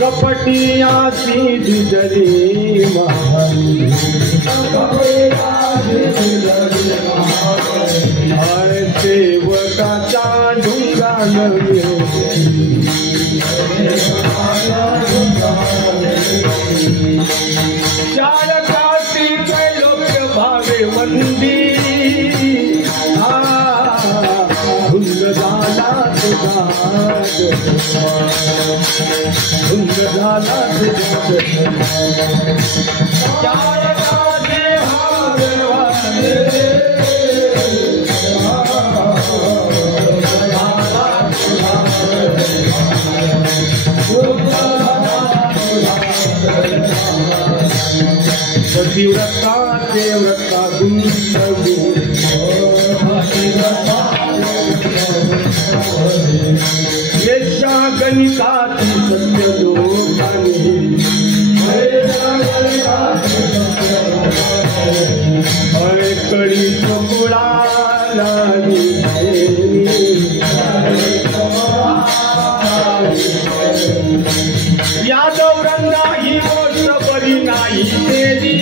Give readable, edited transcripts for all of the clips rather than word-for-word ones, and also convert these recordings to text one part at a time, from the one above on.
कपटिया सीधी जरी सेवका चांडूंगा चार काशी लोक भावे मंदी पतिव्रता देवता गुंडगु गणिकाती सत्य लोकानी कड़ी चुकुड़ा यादव रंगा ही वो सबरी नाही तेरी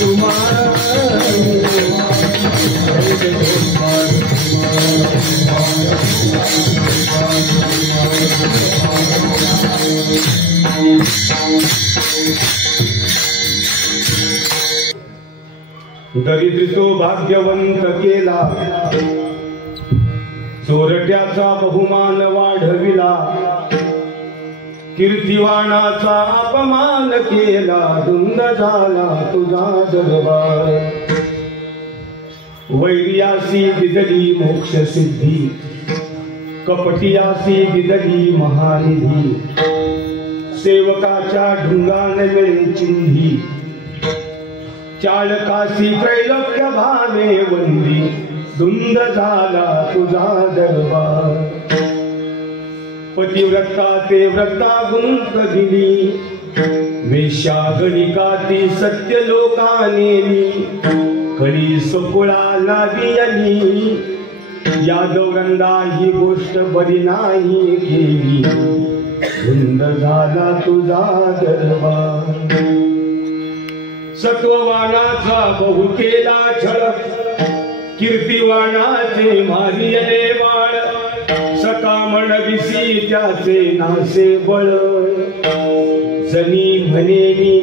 Kumar दरिद्री तो भाग्यवंत केला, चोरट्याचा बहुमान वाढविला, कीर्तिवानाचा अपमान केला, धुंद झाला तुझा दरबार. वैर्यासी दिदली मोक्ष सिद्धी, कपटियासी दिदली महानिधी, सेवकाच्या ढुंगान मिळे चिंधी, चालकासी त्रैलोक्य भावे वंदी, धुंद झाला तुझा दरबार. पतिव्रता ते व्रता गुंत दिली, वेश्या गणिकाती सत्य लोकानेली, कळी सकुळा लागियली, यादव गंधा ही गोष्ट बरी नाही केली, धुंद झाला तुझा दरबार. सत्ववानाचा बहु केला छळ, कीर्तिवानाचे मारियले बाळ, सकामण विसी त्याचे नासे बळ, जनी म्हणेनी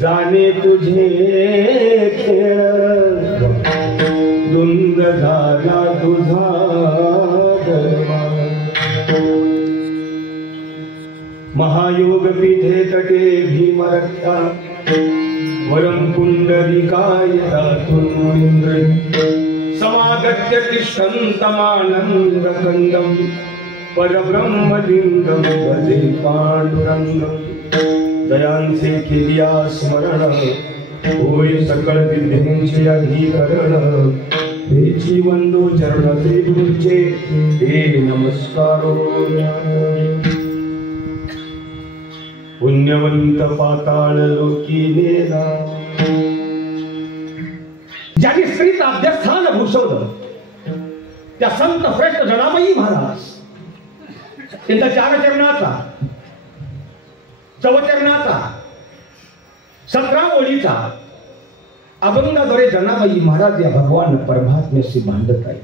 जाणे तुझे खेळ, धुंद झाला तुझा दरबार. महायोग पीठे तटे भीमरक्षा, वरम पुंडरीकाय दातुं इंद्र, समागत्य तिष्ठन्तमानंद कंदम, परब्रह्मलिंगम भजे पांडुरंगम. दयांचे केलिया स्मरण, होय सकळ विद्येंचे अधिकरण, तेची वंदो चरण श्री गुरुचे, हे नमस्कारो. पुण्यवंत पाताळ लोकी नेला, ज्याने स्त्रीचं अभ्यस्थान भूषवलं त्या संत श्रेष्ठ जनाबाई महाराज, त्यांचा 4 चरणाचा, चवचरणाचा, 17 ओळीचा अभंगाद्वारे जनाबाई महाराज या भगवान परमात्म्याशी भांडत आहेत.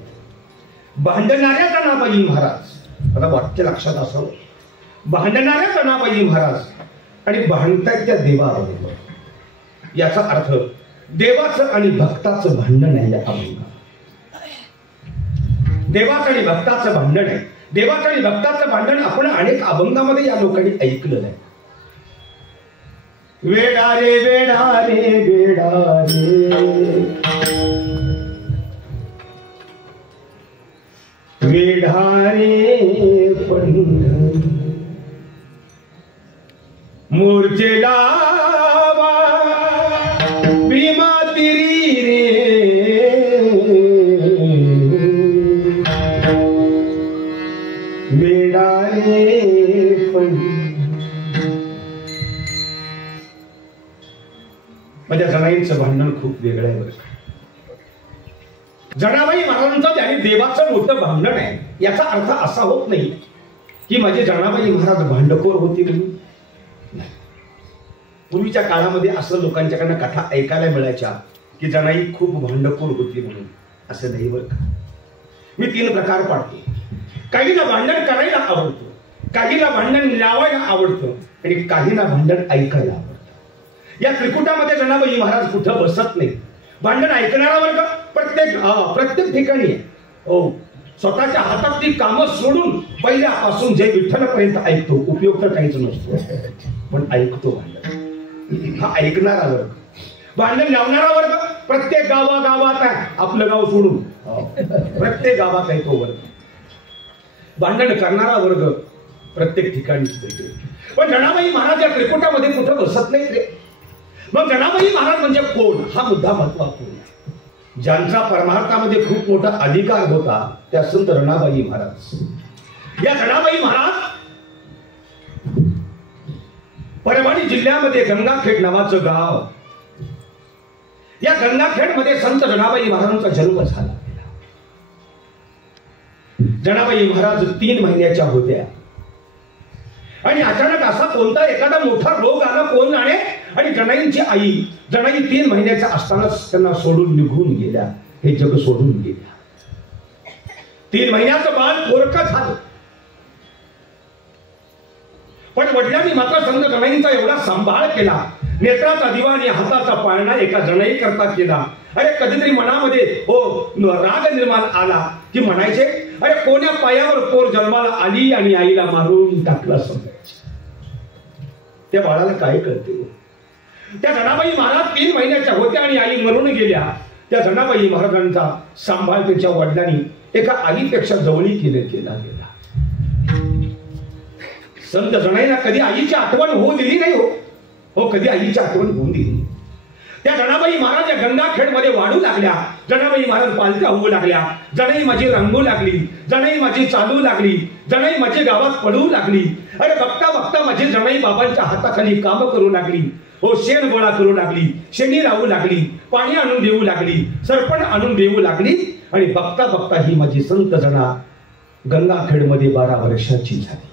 भांडणाऱ्या जनाबाई महाराज, आता वाक्य लक्षात असावं, भांडणाऱ्या जनाबाई महाराज आणि भांडतायत त्या देवाबरोबर. याचा अर्थ देवाचं आणि भक्ताचं भांडण आहे. या अभंगात देवाचं आणि भक्ताचं भांडण आहे. देवाचं आणि भक्ताचं भांडण आपण अनेक अभंगामध्ये या लोकांनी ऐकलेलं आहे. वेडा रे वेडा रे वेडा रे, वेडा रे पंढर, मोर्चेला भीमा तिरी रे, वेडा रे पंढर. माझ्या जनाईंचं भांडण खूप वेगळं आहे बरं. जनाबाई महाराजांचं त्याने देवाचं मोठं भांडण आहे. याचा अर्थ असा होत नाही की माझे जनाबाई महाराज भांडखोर होती म्हणून. पूर्वीच्या काळामध्ये असं लोकांच्याकडनं कथा ऐकायला मिळायच्या की जनाई खूप भांडखोर होती म्हणून. असं नाही बरं का. मी 3 प्रकार पाडतो. काहींना भांडण करायला आवडतं, काहींना भांडण लावायला आवडतं आणि काहींना भांडण ऐकायला आवडतं. या त्रिकुटामध्ये जनाबाई महाराज कुठं बसत नाही. भांडण ऐकणारा वर्ग प्रत्येक ठिकाणी आहे. हो, स्वतःच्या हातातली कामं सोडून पहिल्यापासून जे विठ्ठलपर्यंत ऐकतो. उपयोग तर काहीच नसतो, पण ऐकतो भांडण. हा ऐकणारा वर्ग. भांडण लावणारा वर्ग प्रत्येक गावागावात आहे. आपलं गाव सोडून प्रत्येक गावात आहे तो वर्ग. भांडण करणारा वर्ग प्रत्येक ठिकाणी भेटेल. पण जनाबाई महाराज या त्रिकुटामध्ये कुठं बसत नाही रे. मग जनाबाई महाराज म्हणजे कोण, हा मुद्दा महत्त्वाचा. ज्यांचा परमार्थामध्ये खूप मोठा अधिकार होता त्या संत जनाबाई महाराज. या जनाबाई महाराज परभणी जिल्ह्यामध्ये गंगाखेड नावाचं गाव. या गंगाखेड मध्ये संत जनाबाई महाराजांचा जन्म झाला. जनाबाई महाराज 3 महिन्याच्या होत्या आणि अचानक असा कोणता एखादा मोठा रोग आला कोण जाणे. आणि जनाईंची आई, जनाई 3 महिन्याच्या असतानाच त्यांना सोडून निघून गेल्या. हे जग सोडून गेल्या. 3 महिन्याचं बाळ पोरकं झालं. पण वडिलांनी मात्र संत जनाईंचा एवढा सांभाळ केला, नेत्राचा दिवा आणि हाताचा पाळणा एका जनाई करता केला. अरे कधीतरी मनामध्ये राग निर्माण आला की म्हणायचे, अरे कोण्या पायावर पोर जन्माला आली आणि आईला मारून टाकला समजायचे. त्या बाळाला काय कळते? त्या जनाबाई महाराज 3 महिन्याच्या होत्या आणि आई मरून गेल्या. त्या जनाबाई महाराजांचा सांभाळ त्यांच्या वडिलांनी एका आईपेक्षा जवळीकीने केला गेला. संत जनाईला कधी आईची आठवण होऊ दिली नाही. हो कधी आईची आठवण होऊन दिली. त्या जनाबाई महाराज या गंगाखेडमध्ये वाढू लागल्या. जनाबाई महाराज पालत्या होऊ लागल्या. जनाई माझी रंगू लागली, जनाई माझी चालू लागली, जनाई माझी गावात पडू लागली. अरे बघता बघता माझी जनाई बाबांच्या हाताखाली काम करू लागली. शेण गोळा करू लागली, शेणी राहू लागली, पाणी आणून देऊ लागली, सरपण आणून देऊ लागली. आणि बघता बघता ही माझी संत जना गंगाखेडमध्ये 12 वर्षाची झाली.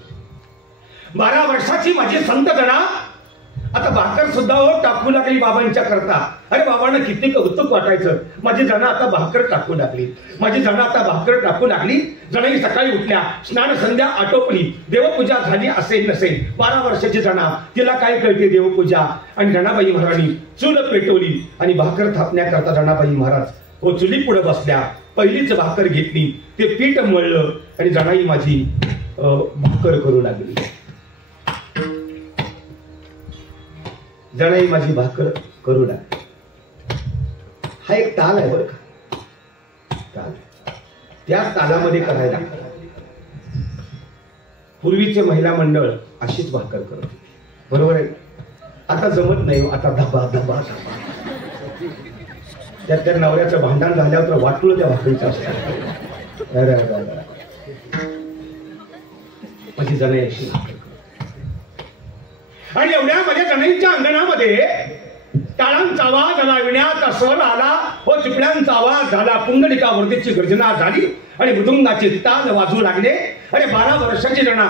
12 वर्षाची माझी संत जना आता भाकर सुद्धा टाकू लागली बाबांच्या करता. अरे बाबांना किती कौतुक वाटायचं. माझी जना आता भाकर टाकू लागली, माझी जना आता भाकर टाकू लागली. जनाई सकाळी उठल्या, स्नान संध्या आटोपली, देवपूजा झाली असेल नसेल. 12 वर्षाची जना, तिला काय कळते देवपूजा. आणि जनाबाई महाराणी चूल पेटवली आणि भाकर थापण्याकरता जनाबाई महाराज चुली पुढे बसल्या. पहिलीच भाकर घेतली, ते पीठ मळलं आणि जनाई माझी भाकर करू लागली. जनाई माझी भाकर करू लागली. हा एक ताल आहे बरं का, ताल. त्या तालामध्ये करायला पूर्वीचे महिला मंडळ अशीच भाकर करत होती, बरोबर आहे. आता जमत नाही. आता धबा धबा त्यात त्या नवऱ्याचं भांडण झाल्यावर तर वाटलं त्या भाकरीचं असतं. माझी जनाई अशी भाकर. आणि एवढ्या माझ्या जनाईंच्या अंगणामध्ये टाळांचा आवाज आला, विण्याचा स्वर आला, चिपळ्यांचा आवाज झाला, पुंडलिका वर्दीची गर्जना झाली आणि मृदुंगाचे ताल वाजू लागले. अरे 12 वर्षाची जना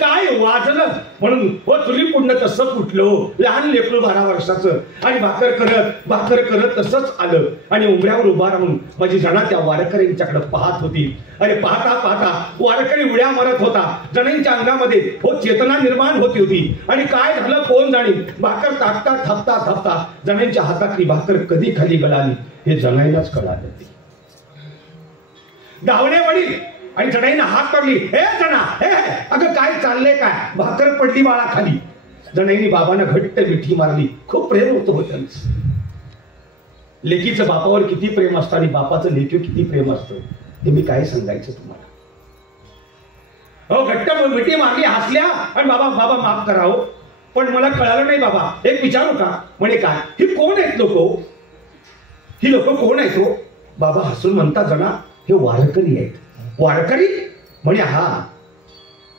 काय वाजलं म्हणून चुली पुढणं तसं उठलं. लहान लेकरू 12 वर्षाचं आणि भाकर करत तसंच आलं. आणि उंबऱ्यावर उभा राहून माझी जना त्या वारकऱ्यांच्याकडे पाहत होती. अरे पाहता पाहता वारकरी उड्या मारत होता. जनाईंच्या अंगामध्ये चेतना निर्माण होती होती. आणि काय झालं कोण जाणे. भाकर टाकता थापता थापता जनाईंच्या हातातली भाकर कधी खाली गळाली हे जनाईलाच कळालं. धावणे वडील आणि जनाईनं हात पडली. हे जना, हे अगं काय चाललंय काय. भाकर पडली बाळा खाली. जनाईने बाबांना घट्ट मिठी मारली. खूप प्रेम होतं त्यांचं. लेकीचं बापावर किती प्रेम असतं आणि बापाचं लेकीवर किती प्रेम असतं ते मी काय सांगायचं तुम्हाला. घट्ट मिठी मारली, हसल्या आणि बाबा बाबा माफ करा हो, पण मला कळालं नाही बाबा, एक विचारू का. म्हणे काय, ही कोण आहेत लोक, ही लोक कोण आहेत हो. बाबा हसून म्हणता जना हे वारकरी आहेत. वारकरी म्हणे हा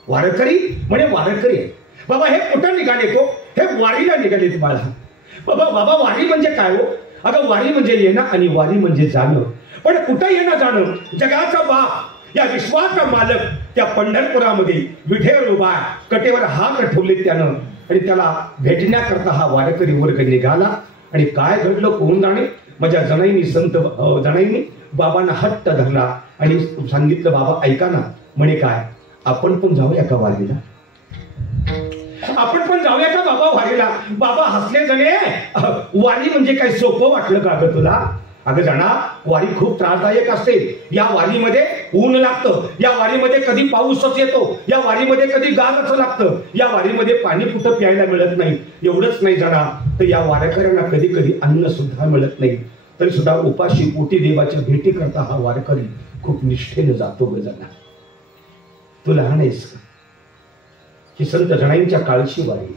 वारकरी म्हणे वारकरी आहे. बाबा हे कुठं निघाले तो. हे वारीला निघालेत बाळा. बाबा वारी म्हणजे काय हो. अगं वारी म्हणजे येणं आणि वारी म्हणजे जाणं. पण कुठं येणं जाणं. जगाचा बाप या विश्वाचा मालक त्या पंढरपुरामध्ये विठेवर उभा, कटेवर हात ठेवले त्यानं आणि त्याला भेटण्याकरता हा वारकरी वर्ग निघाला. आणि काय घडलं कोण जाणे. माझ्या जनाईंनी संत जनाईंनी बाबांना हट्ट धरला आणि सांगितलं बाबा ऐका ना. म्हणे काय आपण पण जाऊया का वारीला. आपण पण जाऊया का बाबा वारीला. बाबा हसले जणे. वारी म्हणजे काय सोपं वाटलं का ग तुला. अगं जाणा वारी खूप त्रासदायक असते. या वारीमध्ये ऊन लागतं, या वारीमध्ये कधी पाऊसच येतो, या वारीमध्ये कधी गारच लागतं, या वारीमध्ये पाणी कुठं प्यायला मिळत नाही. एवढंच नाही जाणा तर या वारकऱ्यांना कधी कधी अन्न सुद्धा मिळत नाही. तरी सुद्धा उपाशी पोटी देवाच्या भेटी करता हा वारकरी खूप निष्ठेने जातो. ग जाणा तू लहान आहेस. ही संत जनाईंच्या काळची वारी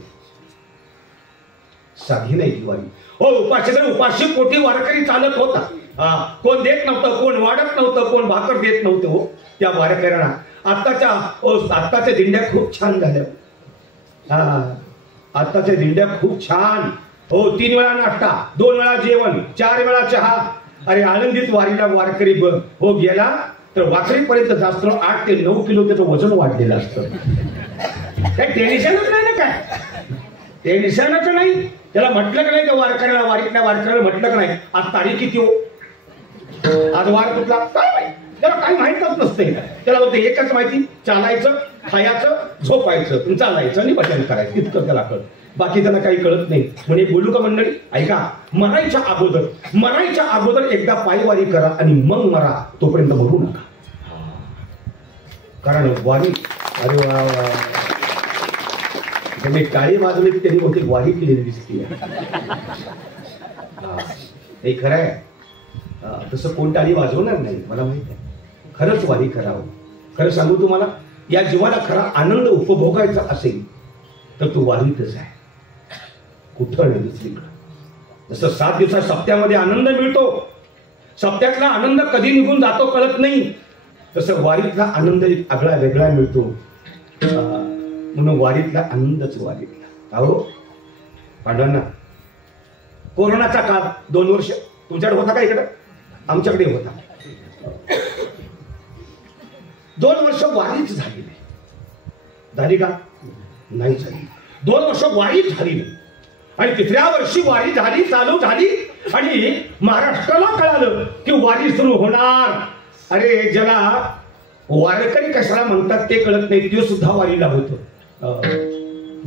साधी नाही ती वारी. उपाशी पोटी वारकरी चालत होता. कोण देत नव्हतं, कोण वाढत नव्हतं, कोण भाकर देत नव्हतं हो त्या वारकऱ्यांना. आत्ताच्या दिंड्या खूप छान झाल्या. आत्ताच्या दिंड्या खूप छान. 3 वेळा नाश्ता, 2 वेळा जेवण, 4 वेळा चहा. अरे आनंदीत वारीला वारकरी गेला तर वाखरीपर्यंत जास्त 8 ते 9 किलो त्याचं वजन वाढलेलं असतं. काय टेन्शनच नाही ना. काय टेन्शनच नाही. त्याला म्हटलं का नाही त्या वारकऱ्याला, वारीतल्या वारकऱ्याला म्हटलं का नाही आज तारीख किती हो, आज वार कुठला, काय त्याला काही माहितच नसते. त्याला फक्त एकच माहिती चालायचं खायचं, झोपायचं, चालायचं आणि भजन करायचं, इतकं त्याला कळत. बाकी त्याला काही कळत नाही. म्हणजे बोलू का मंडळी? ऐका, मरायच्या अगोदर एकदा पायवारी करा आणि मग मरा, तोपर्यंत मरू नका. कारण वारी, अरे वा वा, त्यांनी टाळी वाजवली, त्यांनी मोठी वारी केलेली दिसते. हे खरं आहे, तसं कोण टाळी वाजवणार नाही, मला माहित आहे. खरंच वारी करावं. खरं सांगू तुम्हाला, या जीवाला खरा आनंद उपभोगायचा असेल तर तो वारीतच आहे, कुठं नाही दुसरीकडं. जसं 7 दिवसात सप्त्यामध्ये आनंद मिळतो, सप्त्यातला आनंद कधी निघून जातो कळत नाही, तसं वारीतला आनंद एक आगळा वेगळा मिळतो. म्हणून वारीतला आनंदच वारीतला. अहो पांडवांना, कोरोनाचा काळ 2 वर्ष तुमच्याकडे होता का? इकडं आमच्याकडे होता. 2 वर्ष वारीच झाली नाही. झाली का? नाही झाली. 2 वर्ष वारीच झाली नाही. आणि 3ऱ्या वर्षी वारी झाली, चालू झाली, आणि महाराष्ट्राला कळालं की वारी सुरू होणार. अरे ज्याला वारकरी कशाला म्हणतात ते कळत नाही, ते सुद्धा वारीला होतं.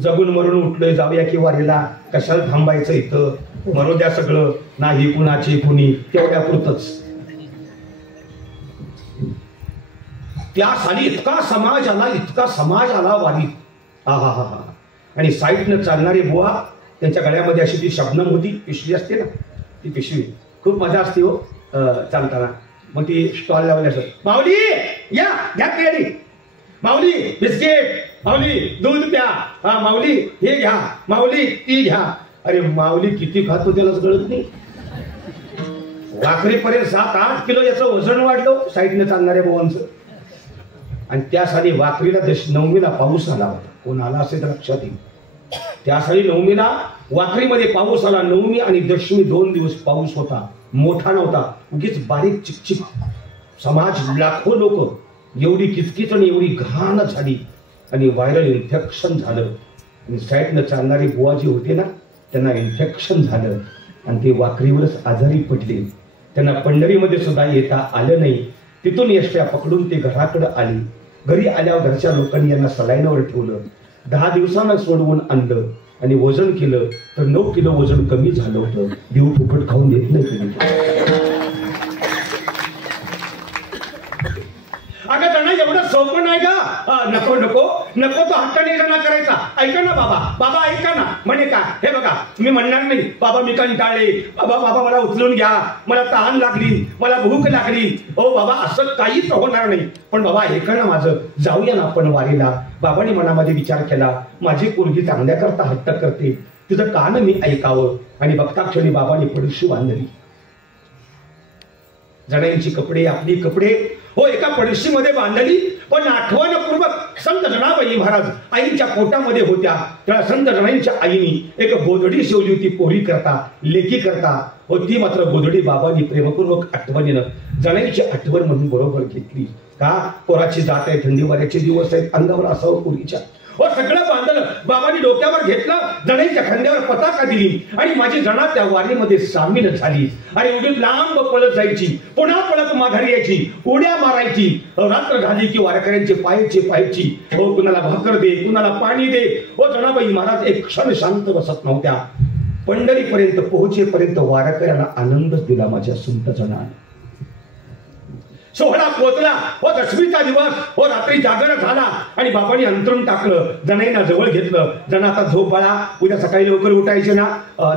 जगून मरून उठलोय, जाऊया की वारीला, कशाला थांबायचं इथं, मरू द्या सगळं, नाही कुणाची कुणी, तेवढ्या पुरतच. त्या साली इतका समाज आला वारीत. हा हा हा हा. आणि साईडनं चालणारे बुवा, त्यांच्या गळ्यामध्ये अशी ती शबनम होती, पिशवी असते ना, ती पिशवी, खूप मजा असते हो चालताना. मग ती स्टॉल लावली असत, माऊली या घ्या केळी, माऊली बिस्किट, माऊली दूध प्या, हा माऊली हे घ्या, माऊली ती घ्या. अरे माऊली किती खातो त्यालाच कळत नाही. वाखरीपर्यंत 7-8 किलो याचं वजन वाढलं साईडनं चालणाऱ्या बुवांचं. आणि त्या साली वाखरीला 9मीला पाऊस आला होता. कोण आला असेल तर लक्षात येईल. त्या साली 9मीला वाखरीमध्ये पाऊस आला. 9मी आणि 10मी 2 दिवस पाऊस होता, मोठा नव्हता, उगीच बारीक चिकचिक. समाज, लाखो लोक, एवढी किचकिच आणि एवढी घाण झाली, आणि व्हायरल इन्फेक्शन झालं. आणि साईडनं चालणारे बुवा जे होते ना, त्यांना इन्फेक्शन झालं आणि ते वाखरीवरच आजारी पडले. त्यांना पंढरीमध्ये सुद्धा येता आलं नाही. तिथून एसट्या पकडून ते घराकडे आली. घरी आल्यावर घरच्या लोकांनी यांना सलाईनवर ठेवलं. 10 दिवसांना सोडवून आणलं आणि वजन केलं तर 9 किलो वजन कमी झालं होतं. देव फुकट खाऊन देत नाही तुम्ही. अगं त्यांना एवढं सोपं नाही का? नको नको नको तो हट्ट निराणा करायचा. ऐका ना बाबा, बाबा ऐका ना. म्हणे का, हे बघा मी म्हणणार नाही बाबा मी कंटाळले, बाबा बाबा मला उचलून घ्या, मला तहान लागली, मला भूक लागली. हो बाबा असं काहीच होणार नाही. पण बाबा ऐका ना माझं, जाऊया ना आपण वारीला. बाबांनी मनामध्ये विचार केला, माझी पोरगी चांगल्या करता हट्ट करते, तुझं कान मी ऐकावं. आणि बघता क्षणी बाबांनी पडशी बांधली. जणांची कपडे, आपली कपडे हो एका पडशीमध्ये बांधली. पण आठवणपूर्वक संत जनाबाई महाराज आईच्या पोटामध्ये होत्या. त्या संत जनाईंच्या आईनी एक गोधडी शिवली होती, पोरी करता, लेकी करता. व ती मात्र गोधडी बाबांनी प्रेमपूर्वक आठवणीनं जनाईची आठवण म्हणून बरोबर घेतली. का? पोराची जात आहे, थंडी वाऱ्याचे दिवस आहेत, अंगावर असावं पोरीच्या. हो सगळं बांधलं. बाबांनी डोक्यावर घेतलं, जणाईच्या खांद्यावर पताका दिली, आणि माझी जना त्या वारीमध्ये सामील झाली. आणि उगीच लांब पळत जायची, पुन्हा पळत माघारी यायची, उड्या मारायची. रात्र झाली की वारकऱ्यांचे पाहायची. हो कुणाला भाकर दे, कुणाला पाणी दे. हो जनाबाई महाराज एक क्षण शांत बसत नव्हत्या. पंढरीपर्यंत पोहोचेपर्यंत वारकऱ्यांना आनंदच दिला माझ्या सुंत जनाने. सोहळा पोहोचला. हो 10मीचा दिवस. हो रात्री जागर झाला आणि बाबांनी अंतरून टाकलं. जनाईंना जवळ घेतलं. जना आता झोप बाळा, उद्या सकाळी लवकर उठायचे ना.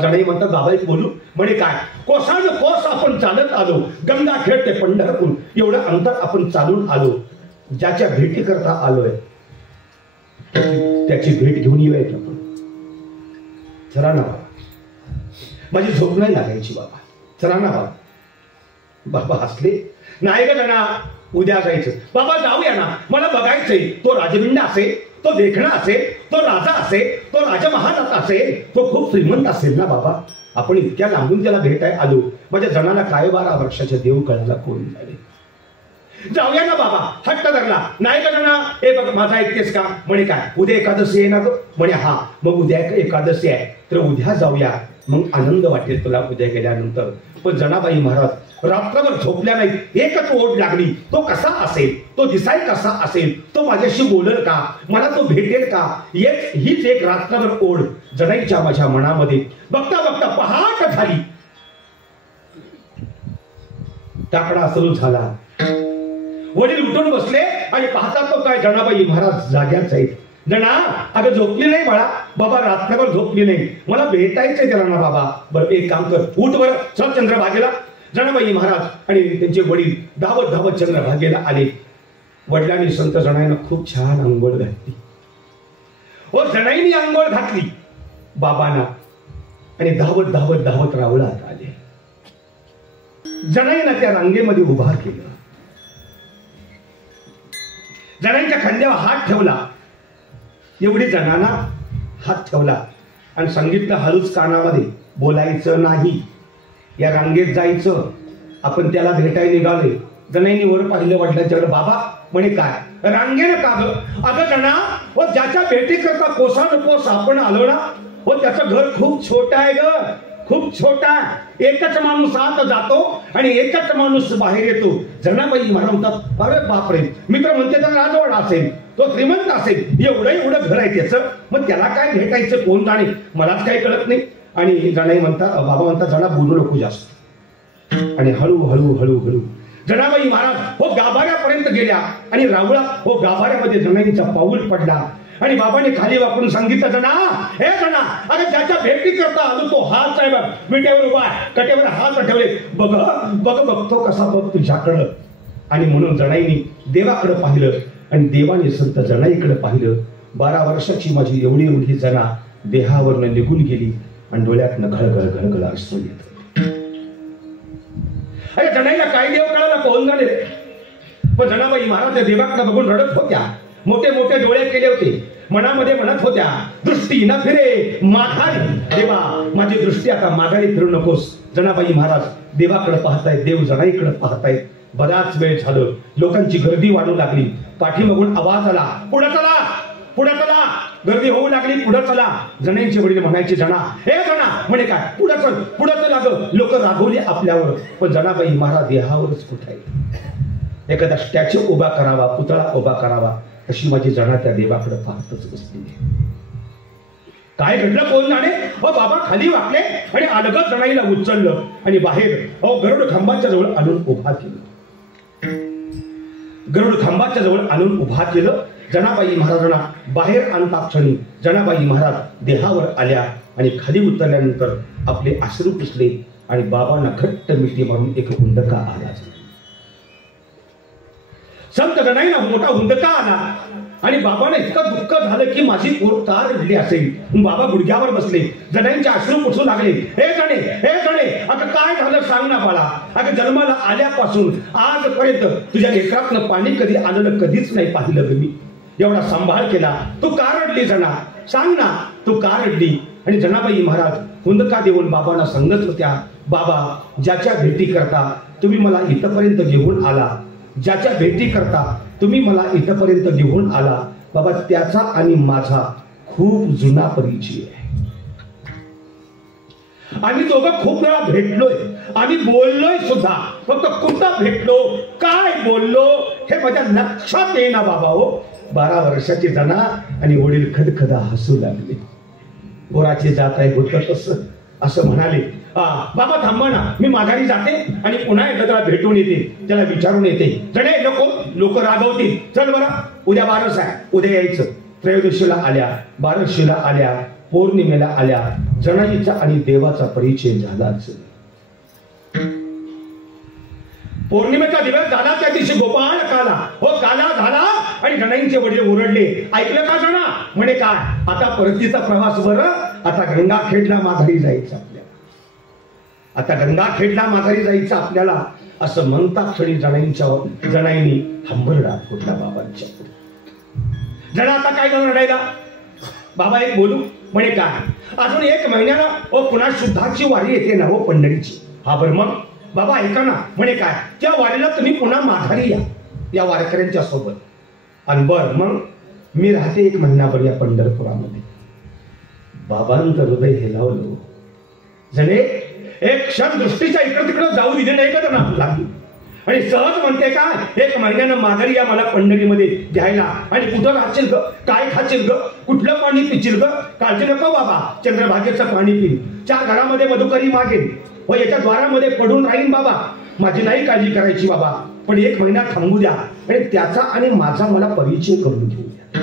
जनाई म्हणतात बाबा एक बोलू. म्हणे काय? कोसांज कोस आपण चालत आलो, गंगाखेड ते पंढरपूर एवढं अंतर आपण चालून आलो. ज्याच्या भेटी करता आलोय त्याची भेट घेऊन येऊया आपण. चला ना बाबा, माझी झोप नाही लागायची बाबा, चला ना बाबा. बाबा हसले. नाही ग जना, उद्या जायचं. बाबा जाऊया ना, मला बघायचंय. तो राजबिंड असेल, तो देखणा असेल, तो राजा असेल, तो राजमहाराज असेल, तो खूप श्रीमंत असेल ना बाबा. आपण इतक्या लांबून त्याला भेटाय आलो. माझ्या जनाला काय 12 वर्षाचे देव कळायला कोण झाले. जाऊया ना बाबा. हट्ट धरला. नाही का जना, हे बघ माझा ऐकतेस का? म्हणे काय उद्या एकादशी आहे ना ग? म्हणे हा. मग उद्या एकादशी आहे तर उद्या जाऊया, मग आनंद वाटेल तुला उद्या गेल्यानंतर. पण जनाबाई महाराज रात्रभर झोपल्या नाहीत, एकच ओढ लागली. तो कसा असेल, तो दिसाय कसा असेल, तो माझ्याशी बोलेल का, मला तो भेटेल का, हीच एक रात्रभर ओढ जनाईच्या माझ्या मनामध्ये. बघता बघता पहाट झाली, टाकडा सुरू झाला. वडील उठून बसले आणि पाहतात तो काय जनाबाई महाराज जाग्याच आहेत. जना, अगं झोपली नाही बाळा. बाबा रात्रभर झोपली नाही, मला भेटायचंय त्याला ना बाबा. बरं एक काम कर, उठ बरं, चल चंद्रभागेला. जनाबाई महाराज आणि त्यांचे वडील धावत धावत चंद्रभागेला आले. वडिलांनी संत जनाईंना खूप छान अंघोळ घातली. हो, जनाईंनी अंघोळ घातली बाबांना आणि धावत धावत धावत रावळात आले. जनाईंना त्या रांगेमध्ये उभा केलं. जनाईंच्या खांद्यावर हात ठेवला. एवढी जणांना हात ठेवला आणि सांगितलं हळूच कानामध्ये, बोलायचं नाही, या रांगेत जायचं, आपण त्याला भेटायला निघाले. जनाईंनी वर पाहिलं वडिलांच्याकडे. बाबा म्हणे काय रांगेनं का ग? अगं जना, व ज्याच्या भेटी करता कोसा नकोस आपण आलो ना, हो त्याचं घर खूप छोटं आहे ग, खूप छोटा. एकच माणूस आत जातो आणि एकच माणूस बाहेर येतो. जनाबाई महाराज म्हणतात, अरे बापरे, मित्र म्हणते तर राजवाडा असेल, तो श्रीमंत असेल, एवढं घर आहे त्याचं, मग त्याला काय भेटायचं कोण जाणे, मलाच काही कळत नाही. आणि जनाई म्हणतात, बाबा म्हणतात, जना बोलू नको जास्त. आणि हळूहळू हळूहळू जनाबाई महाराज हो गाभाऱ्यापर्यंत गेल्या आणि रावळा हो गाभाऱ्यामध्ये जनाईचा पाऊल पडला. आणि बाबाने खाली वापरून सांगितलं, जना, हे जना, अरे ज्याच्या भेटी करता आलो तो हाच आहे बघ, विटेवर उभा आहे, कटेवर हात ठेवले, बघ बघ बघतो कसा बघ तुझ्याकडं. आणि म्हणून जनाईने देवाकडे पाहिलं आणि देवाने संत जनाईकडे पाहिलं. 12 वर्षाची माझी एवढी जना देहावरनं निघून गेली आणि डोळ्यातनं घळघळ घळघळ अश्रू येत. अरे जनाईला काय देव कळाला कोण झाले रे. पण जनाबाई महाराज त्या देवाकडे बघून रडत होत्या, मोठे मोठे डोळे केले होते, मनामध्ये म्हणत होत्या, दृष्टी न फिरे माघारी. देवा, माझी दृष्टी आता माघारी फिरू नकोस. जनाबाई महाराज देवाकडे पाहतायत, देव जनाईकडे पाहतायत. बराच वेळ झालं, लोकांची गर्दी वाढू लागली. पाठीमागून आवाज आला, पुढे चला, पुढे चला. गर्दी होऊ लागली, पुढे चला. जनाईंचे वडील म्हणायचे, जना, हे जना, म्हणे काय पुढे चल, पुढे चल. अगं लोक रागवले आपल्यावर, पण जनाबाई महाराज देहावरच कुठायचे. एखादा स्टॅच्यू उभा करावा, पुतळा उभा करावा, अशी माझी जना त्या देवाकडे पाहतच बसली. काय घडलं कोण जाणे. बाबा खाली वाकले आणि अलगद जनाईला उचललं आणि बाहेर गरुड खांबाच्या जवळ आणून उभा केलं. गरुड खांबाच्या जवळ आणून उभा केलं. जनाबाई महाराजांना बाहेर आणता क्षणी जनाबाई महाराज देहावर आल्या आणि खाली उतरल्यानंतर आपले अश्रू पुसले आणि बाबांना घट्ट मिठी मारून एक हुंदका आला. संत जनाईला मोठा हुंदका आला आणि बाबांना इतकं दुःख झालं की माझी पोर का रडली असेल. बाबा गुडघ्यावर बसले, जनाईंचे अश्रू पुसू लागले. हे जणे, हे जणे, आता काय झालं सांग ना बाळा. अगं जन्माला आल्यापासून आजपर्यंत तुझ्या लेकरातनं पाणी कधी आलेलं कधीच नाही पाहिलं ग मी. एवढा सांभाळ केला, तू का रडली जना, सांग ना तू का रडली. आणि जनाबाई महाराज हुंदका देऊन बाबांना सांगत होत्या, बाबा ज्याच्या भेटी करता तुम्ही मला इथपर्यंत घेऊन आला, ज्याच्या भेटी करता तुम्ही मला इथपर्यंत घेऊन आला, बाबा त्याचा आणि माझा खूप जुना परिचय आहे. आम्ही दोघं खूप वेळा भेटलोय, आम्ही बोललोय सुद्धा, फक्त कुठं भेटलो, काय बोललो हे माझ्या लक्षात येईना बाबा. हो 12 वर्षाची जना आणि वडील खदखदा हसू लागले. पोराचे जात आहे होत असं म्हणाले. बाबा थांबा ना, मी माघारी जाते आणि पुन्हा एकदा त्याला भेटून येते, त्याला विचारून येते. जणे लोक रागवतील, चल बरं उद्या 12 आहे, उद्या यायचं. त्रयोदशीला आल्या, 12शीला आल्या, पौर्णिमेला आल्या. जनाईचा आणि देवाचा परिचय झालाच. पौर्णिमेचा दिवस झाला, त्या दिवशी गोपाळ काला काला झाला आणि जनाईंचे वडील ओरडले, ऐकलं का जना, म्हणे काय आता परतीचा प्रवास बरं, आता गंगाखेडला माघारी जायचं आपल्याला, आता गंगाखेडला माघारी जायचं आपल्याला. असं म्हणता क्षणी जनाईंनी हंबरडा फुटला बाबांच्या पुढे. जना आता काय झालं रडायला. बाबा एक बोलू, म्हणे काय अजून 1 महिन्याला पुन्हा शुद्धाची वारी येते ना हो पंढरीची. हा बरं मग बाबा ऐका ना, म्हणे काय त्या वारीला तुम्ही पुन्हा माघारी या वारकऱ्यांच्या सोबत. आणि बर मग मी राहते 1 महिनाभर या पंढरपुरामध्ये. बाबांचं हृदय हेलावलं. जणे एक क्षण दृष्टीच्या इकडे तिकडे जाऊ दिले नाही का त्यांना लागली. आणि सहज म्हणते का, 1 महिन्यानं माघारी या मला पंढरीमध्ये घ्यायला. आणि कुठं राहशील ग, काय खाशील ग, कुठलं पाणी पिशील ग, काळजी नको बाबा, चंद्रभागेचं पाणी पिन, 4 घरामध्ये मधुकरी मागेन, व याच्या द्वारामध्ये पडून राहीन बाबा, माझी नाही काळजी करायची बाबा, पण 1 महिना थांबू द्या आणि त्याचा आणि माझा मला परिचय करून घेऊ द्या.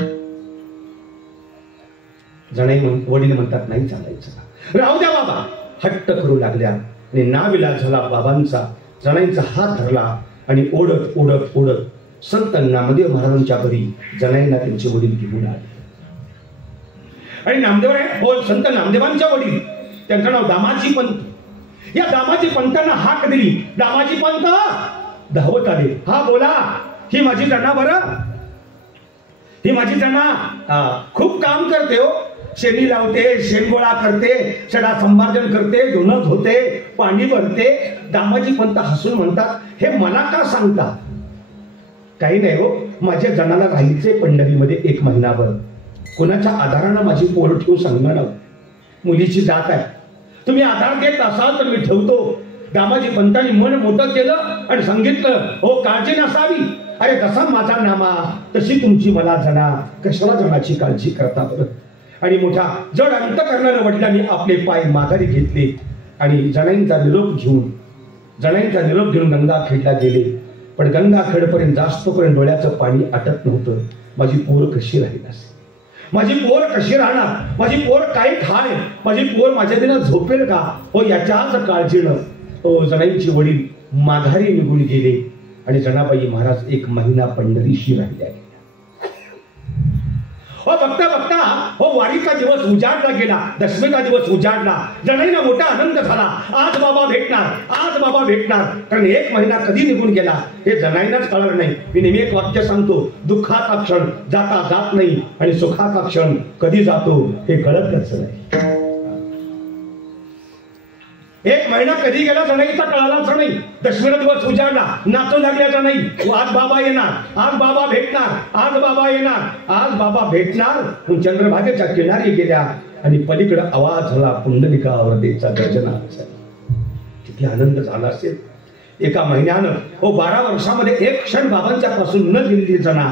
जणाई वडील म्हणतात नाही चालायचं, राहू द्या बाबा. हट्ट करू लागल्या आणि नाविलाज झाला बाबांचा. जणाईंचा हात धरला आणि ओढत ओढत ओढत संत नामदेव महाराजांच्या घरी जणाईंना त्यांचे वडील घेऊन आले. आणि नामदेव संत नामदेवांच्या वडील, त्यांचं नाव दामाजी पंत. या दामाजी पंतांना हाक दिली. दामाजी पंत धावत आले. हा बोला, ही माझी जना, बरं ही माझी जना खूप काम करते हो, शेणी लावते, शेणगोळा करते, सडा संभार्जन करते, धुणं धुते, पाणी भरते. दामाजी पंत हसून म्हणतात, हे मला का सांगता? काही नाही हो, माझ्या जनाला राहायचे पंढरीमध्ये 1 महिनाभर. कोणाच्या आधारानं माझी पोर ठेवू सांगणार ना, मुलीची जात आहे, तुम्ही आधार देत असाल तर मी ठेवतो. दामाजी पंतांनी मन मोठं केलं आणि सांगितलं, हो काळजी नसावी. अरे जसा माझा नामा तशी तुमची मला जना, कशाला जनाची काळजी करता बरं. आणि मोठा जड अंत करणाऱ्या वडिलांनी आपले पाय माघारी घेतले आणि जणाईंचा निरोप घेऊन गंगाखेडला गेले. पण गंगाखेडपर्यंत जास्तपर्यंत डोळ्याचं पाणी आटत नव्हतं. माझी पोर कशी राहील असे, माझी पोर कशी राहणार, माझी पोर काय खाय, माझी पोर माझ्या दिनं झोपेल का, हो याच्याच काळजीनं हो जणाईंचे वडील माघारी निघून गेले. आणि जनाबाई महाराज 1 महिना पंढरीशी राहिल्या. हो बघता बघता हो वारीचा दिवस उजाडला गेला, दशमीचा दिवस उजाडला. जणाईंना मोठा आनंद झाला. आज बाबा भेटणार, आज बाबा भेटणार. कारण 1 महिना कधी निघून गेला हे जणाईंनाच कळलं नाही. मी नेहमी एक वाक्य सांगतो, दुःखाचा क्षण जाता जात नाही आणि सुखाचा क्षण कधी जातो हे कळतच नाही. 1 महिना कधी गेला जणाईचा कळालाच नाही. दशमीचा दिवस उजाडला, नाचू लागल्या जणाई, आज बाबा येणार, आज बाबा भेटणार, आज बाबा येणार, आज बाबा भेटणार. चंद्रभागेच्या किनारी गेल्या आणि पलीकडे आवाज झाला पुंडलिकावरतीचा गर्जना. किती आनंद झाला असेल. 1 महिन्यानं हो 12 वर्षामध्ये 1 क्षण बाबांच्या पासून न गेलेली जना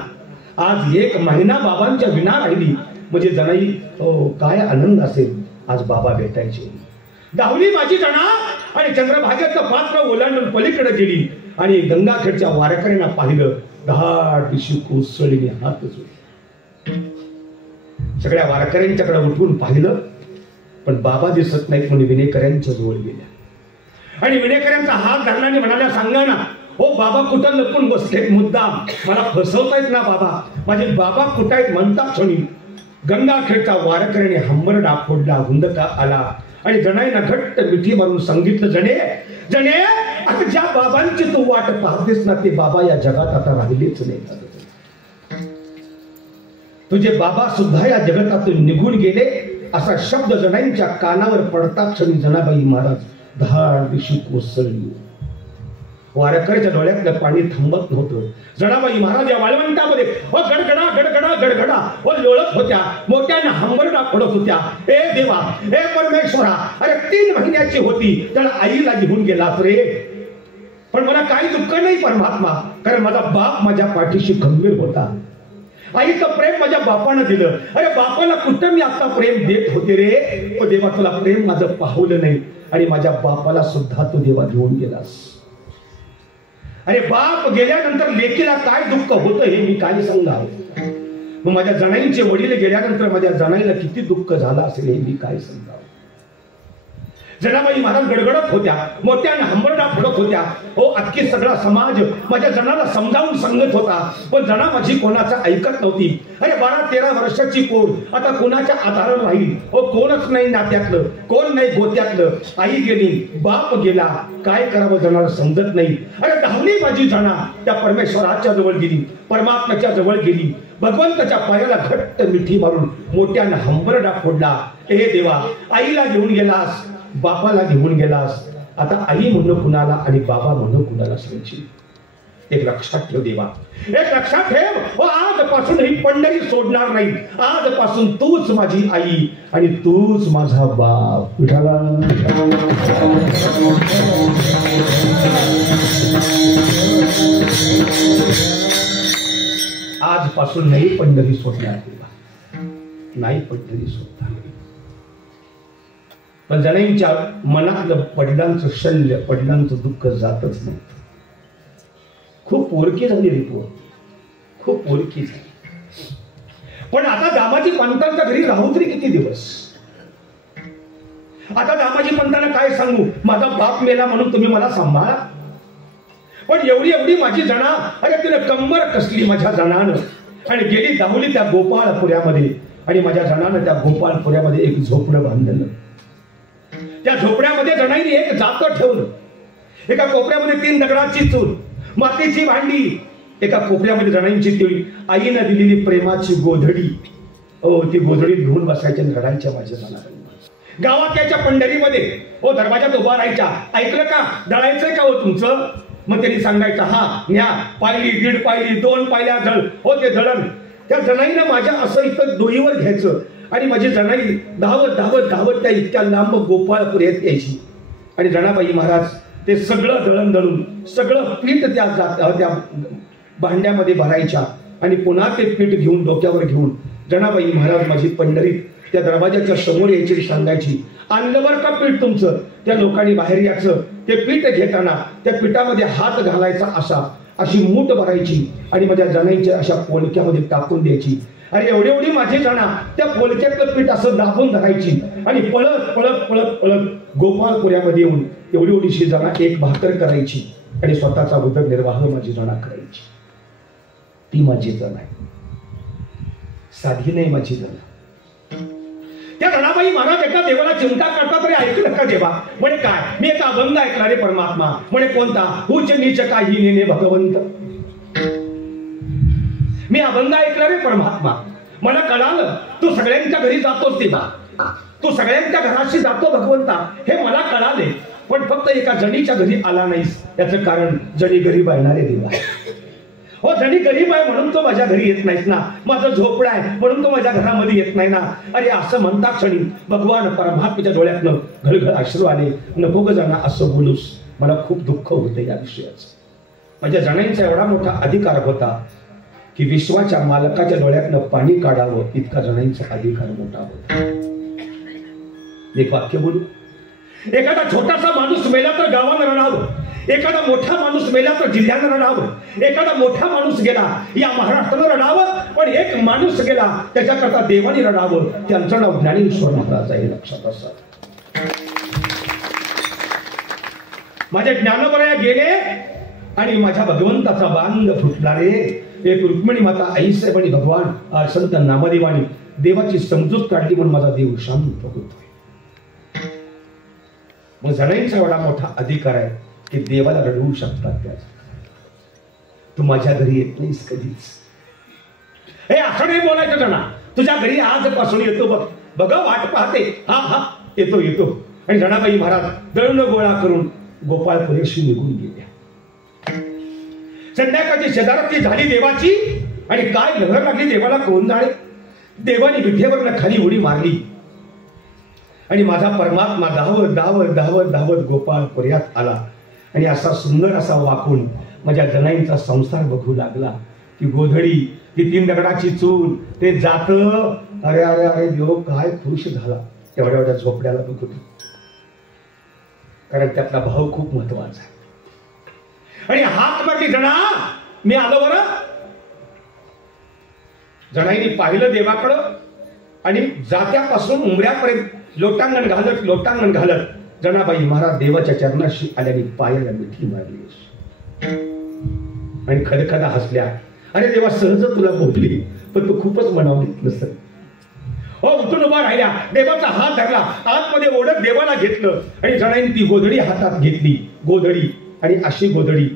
आज 1 महिना बाबांच्या विना राहिली. म्हणजे जणाई हो काय आनंद असेल, आज बाबा भेटायचे. धावली माझी जना आणि चंद्रभागेचं पात्र ओलांडून पलीकडे गेली आणि गंगाखेडच्या वारकऱ्यांना पाहिलं. धाड दिशी कोसळीने हात जोडले. सगळ्या वारकऱ्यांच्याकडे उठून पाहिलं, पण बाबा दिसत नाहीत म्हणून विनेकऱ्यांच्या जवळ गेल्या आणि विनेकऱ्यांचा हात धरल्याने म्हणाल्या, सांगा ना हो बाबा कुठं लपून बसलेत, मुद्दाम मला फसवतायत ना बाबा, माझे बाबा कुठं आहेत म्हणता क्षणी गंगाखेडचा वारकऱ्याने हंबरडा फोडला, हुंदका आला आणि जणाईंना घट्ट मिठी मारून सांगितलं, जणे जणे आता ज्या बाबांची तू वाट पाहतेस ना ते बाबा या जगात आता राहिलेच नाही. तुझे बाबा सुद्धा या जगतातून निघून गेले. असा शब्द जणाईंच्या कानावर पडता क्षणी जनाबाई महाराज धाड दिशी कोसळली. वारकऱ्याच्या डोळ्यातलं पाणी थांबत नव्हतं. जनाबाई महाराज या वाळवंटामध्ये गडगडा गडगडा गडगडा लोळत होत्या, मोठ्याने हंबरडा पडत होत्या. ए देवा, ए परमेश्वरा, अरे 3 महिन्याची होती तर आईला घेऊन गेलास रे. पण मला काही दुःख नाही परमात्मा, कारण माझा बाप माझ्या पाठीशी खंबीर होता. आईचं प्रेम माझ्या बापानं दिलं. अरे बापाला कुठं मी आता प्रेम देत होते रे. पण देवा तुला प्रेम माझं पाहवलं नाही आणि माझ्या बापाला सुद्धा तू देवा घेऊन गेलास. अरे बाप गेल्यानंतर लेकीला काय दुःख होतं हे मी काय सांगावं. मग माझ्या जणाईंचे वडील गेल्यानंतर माझ्या जणाईला किती दुःख झालं असेल हे मी काय सांगावं. जनाबाई महाराज गडगडत होत्या, मोठ्याने हंबरडा फोडत होत्या. हो अख्खी सगळा समाज माझ्या जनाला समजावून सांगत होता, पण जना माझी कोणाचा ऐकत नव्हती. अरे 12-13 वर्षाची पोर आता कोणाच्या आधारावर राहील. हो कोणच नाही नात्यातलं, कोण नाही गोत्यातलं. आई गेली, बाप गेला, काय करावं जनाला समजत नाही. अरे धावली माझी जना त्या परमेश्वराच्या जवळ गेली, परमात्म्याच्या जवळ गेली. भगवंताच्या पायाला घट्ट मिठी मारून मोठ्याने हंबरडा फोडला. हे देवा, आईला घेऊन गेलास, बापाला घेऊन गेलास, आता आई म्हणून कुणाला आणि बाबा म्हणून कुणाला सांगशील. एक लक्षात ठेव देवा, एक लक्षात ठेव, आजपासून ही पंढरी सोडणार नाही. आजपासून तूच माझी आई आणि तूच माझा बाप. आजपासून नाही पंढरी सोडणार देवा, नाही पंढरी सोडणार. पण जणांच्या मनातलं वडिलांचं शल्य, वडिलांचं दुःख जातच नव्हतं. खूप पोरकी झाली रे पोर, खूप पोरकी झाली. पण आता दामाजी पंतांच्या घरी राहू तरी किती दिवस. आता दामाजी पंतांना काय सांगू, माझा बाप मेला म्हणून तुम्ही मला सांभाळा. पण एवढी एवढी माझी जना, अरे तिने कंबर कसली माझ्या जनानं आणि गेली धावली त्या गोपाळपुऱ्यामध्ये. आणि माझ्या जनानं त्या गोपाळपुऱ्यामध्ये एक झोपडं बांधलं. त्या झोपड्यामध्ये जणांनी एक जातं ठेवलं. एका कोपऱ्यामध्ये 3 दगडाची चूल, मातीची भांडी. एका कोपऱ्यामध्ये जणांची ती आईनं दिलेली प्रेमाची गोधडी. ती गोधडी घेऊन बसायच्या रडायच्या माझ्या जनाला. गावाच्या पंढरीमध्ये दरवाजात उभा राहायच्या. ऐकलं का, दळायचंय का हो तुमचं. मग त्यांनी सांगायचं, हा न्या, पायली, 1.5 पायली, 2 पायल्या दळ. ते दळण त्या जणाईनं माझ्या असं इथं डोईवर घ्यायचं आणि माझी जणाई धावत धावत धावत त्या इतक्या लांब गोपाळपुऱ्यात यायची. आणि जनाबाई महाराज ते सगळं दळण दळून सगळं पीठ त्या भांड्यामध्ये भरायच्या आणि पुन्हा ते पीठ घेऊन डोक्यावर घेऊन जनाबाई महाराज माझी पंढरीत त्या दरवाजाच्या समोर यायची. सांगायची, आणलं बरं का पीठ तुमचं. त्या लोकांनी बाहेर यायचं. ते पीठ घेताना त्या पिठामध्ये हात घालायचा, अशी मूठ भरायची आणि माझ्या जनाईच्या अशा पोलक्यामध्ये टाकून द्यायची. आणि एवढी एवढी माझी जना त्या पोलक्यातलं पीठ असं दाबून धरायची आणि पळत पळत पळत पळत गोपाळपुऱ्यामध्ये येऊन एवढी एवढीशी जना एक भाकर करायची आणि स्वतःचा उदरनिर्वाह माझी जना करायची. ती माझी जना आहे, साधी नाही माझी जना. त्या जनाबाई महाराज एका देवाला चिंता करता तरी ऐकलं का देवा. म्हणे काय, मी एका अभंग ऐकला रे परमात्मा. म्हणे कोणता, उच्च नीच काही नेने भगवंत. मी अभंग ऐकला रे परमात्मा. मला कळालं तू सगळ्यांच्या घरी जातोस देवा, तू सगळ्यांच्या घराशी जातो भगवंता, हे मला कळाले. पण फक्त एका जणीच्या घरी आला नाहीस, याचं कारण जणी गरीब आहे ना रे देवा. जणी गरीब आहे म्हणून तो माझ्या घरी येत नाहीस ना. माझं झोपडा आहे म्हणून तो माझ्या घरामध्ये येत नाही ना. अरे असं म्हणता क्षणी भगवान परमात्म्याच्या डोळ्यातनं घळघळ अश्रू आले. नको ग जाणं असं बोलूस, मला खूप दुःख होतं या विषयाचं. माझ्या जणांचा एवढा मोठा अधिकार होता की विश्वाच्या मालकाच्या डोळ्यातनं पाणी काढावं इतका जणांचा अधिकार मोठा होता. एक वाक्य बोलू, एखादा छोटासा माणूस मेला तर गावानं रडावं, एखादा मोठा माणूस मेला तर जिल्ह्यानं रडावं, एखादा मोठा माणूस गेला या महाराष्ट्रानं रडावं, पण एक माणूस गेला त्याच्याकरता देवाने रडावं. त्यांचं नाव ज्ञानेश्वर महाराज आहे, लक्षात असा. माझे ज्ञानोबराया गेले आणि माझ्या भगवंताचा बांध फुटला रे. एक रुक्मिणी माता आईसाहेब आणि भगवान संत नामदेवानी देवाची समजूत काढली म्हणून माझा देव शांत होतोय. मग जणांचा एवढा मोठा अधिकार आहे की देवाला रडवू शकतात. त्याचा तू माझ्या घरी येत नाहीस कधीच. हे असं नाही बोलायचं जना, तुझ्या घरी आजपासून येतो बघ, बघा वाट पाहते. हा हा येतो येतो. आणि जनाबाई महाराज दळण गोळा करून गोपाळपुरेशी निघून गेल्या. संध्याकाळची शेजारती झाली देवाची आणि काय लहर लागली देवाला कोण जाणे. देवाने विठेवरनं खाली उडी मारली आणि माझा परमात्मा धावत धावत धावत धावत गोपाळपुऱ्यात आला आणि असा सुंदर असा वाकून माझ्या जनाईंचा संसार बघू लागला. ती गोधडी, ती 3 दगडाची चूल, ते जात. अरे अरे अरे देव काय खुश झाला एवढ्या एवढ्या झोपड्याला बघून. कारण त्यातला भाव खूप महत्वाचा आहे. आणि हात मारली जना, मी आलो बरं. जणाईने पाहिलं देवाकडं आणि जात्यापासून उमऱ्यापर्यंत लोटांगण घालत जनाबाई महाराज देवाच्या चरणाशी आल्याने पायाला मिठी मारली आणि खदखदा हसल्या. अरे देवा, सहज तुला बोलली पण तू खूपच मनावर घेतलं सर. उठून उभा राहिल्या, देवाचा हात धरला, आतमध्ये ओढत देवाला घेतलं आणि जणाईने ती गोधडी हातात घेतली. गोधडी आणि अशी गोधडी.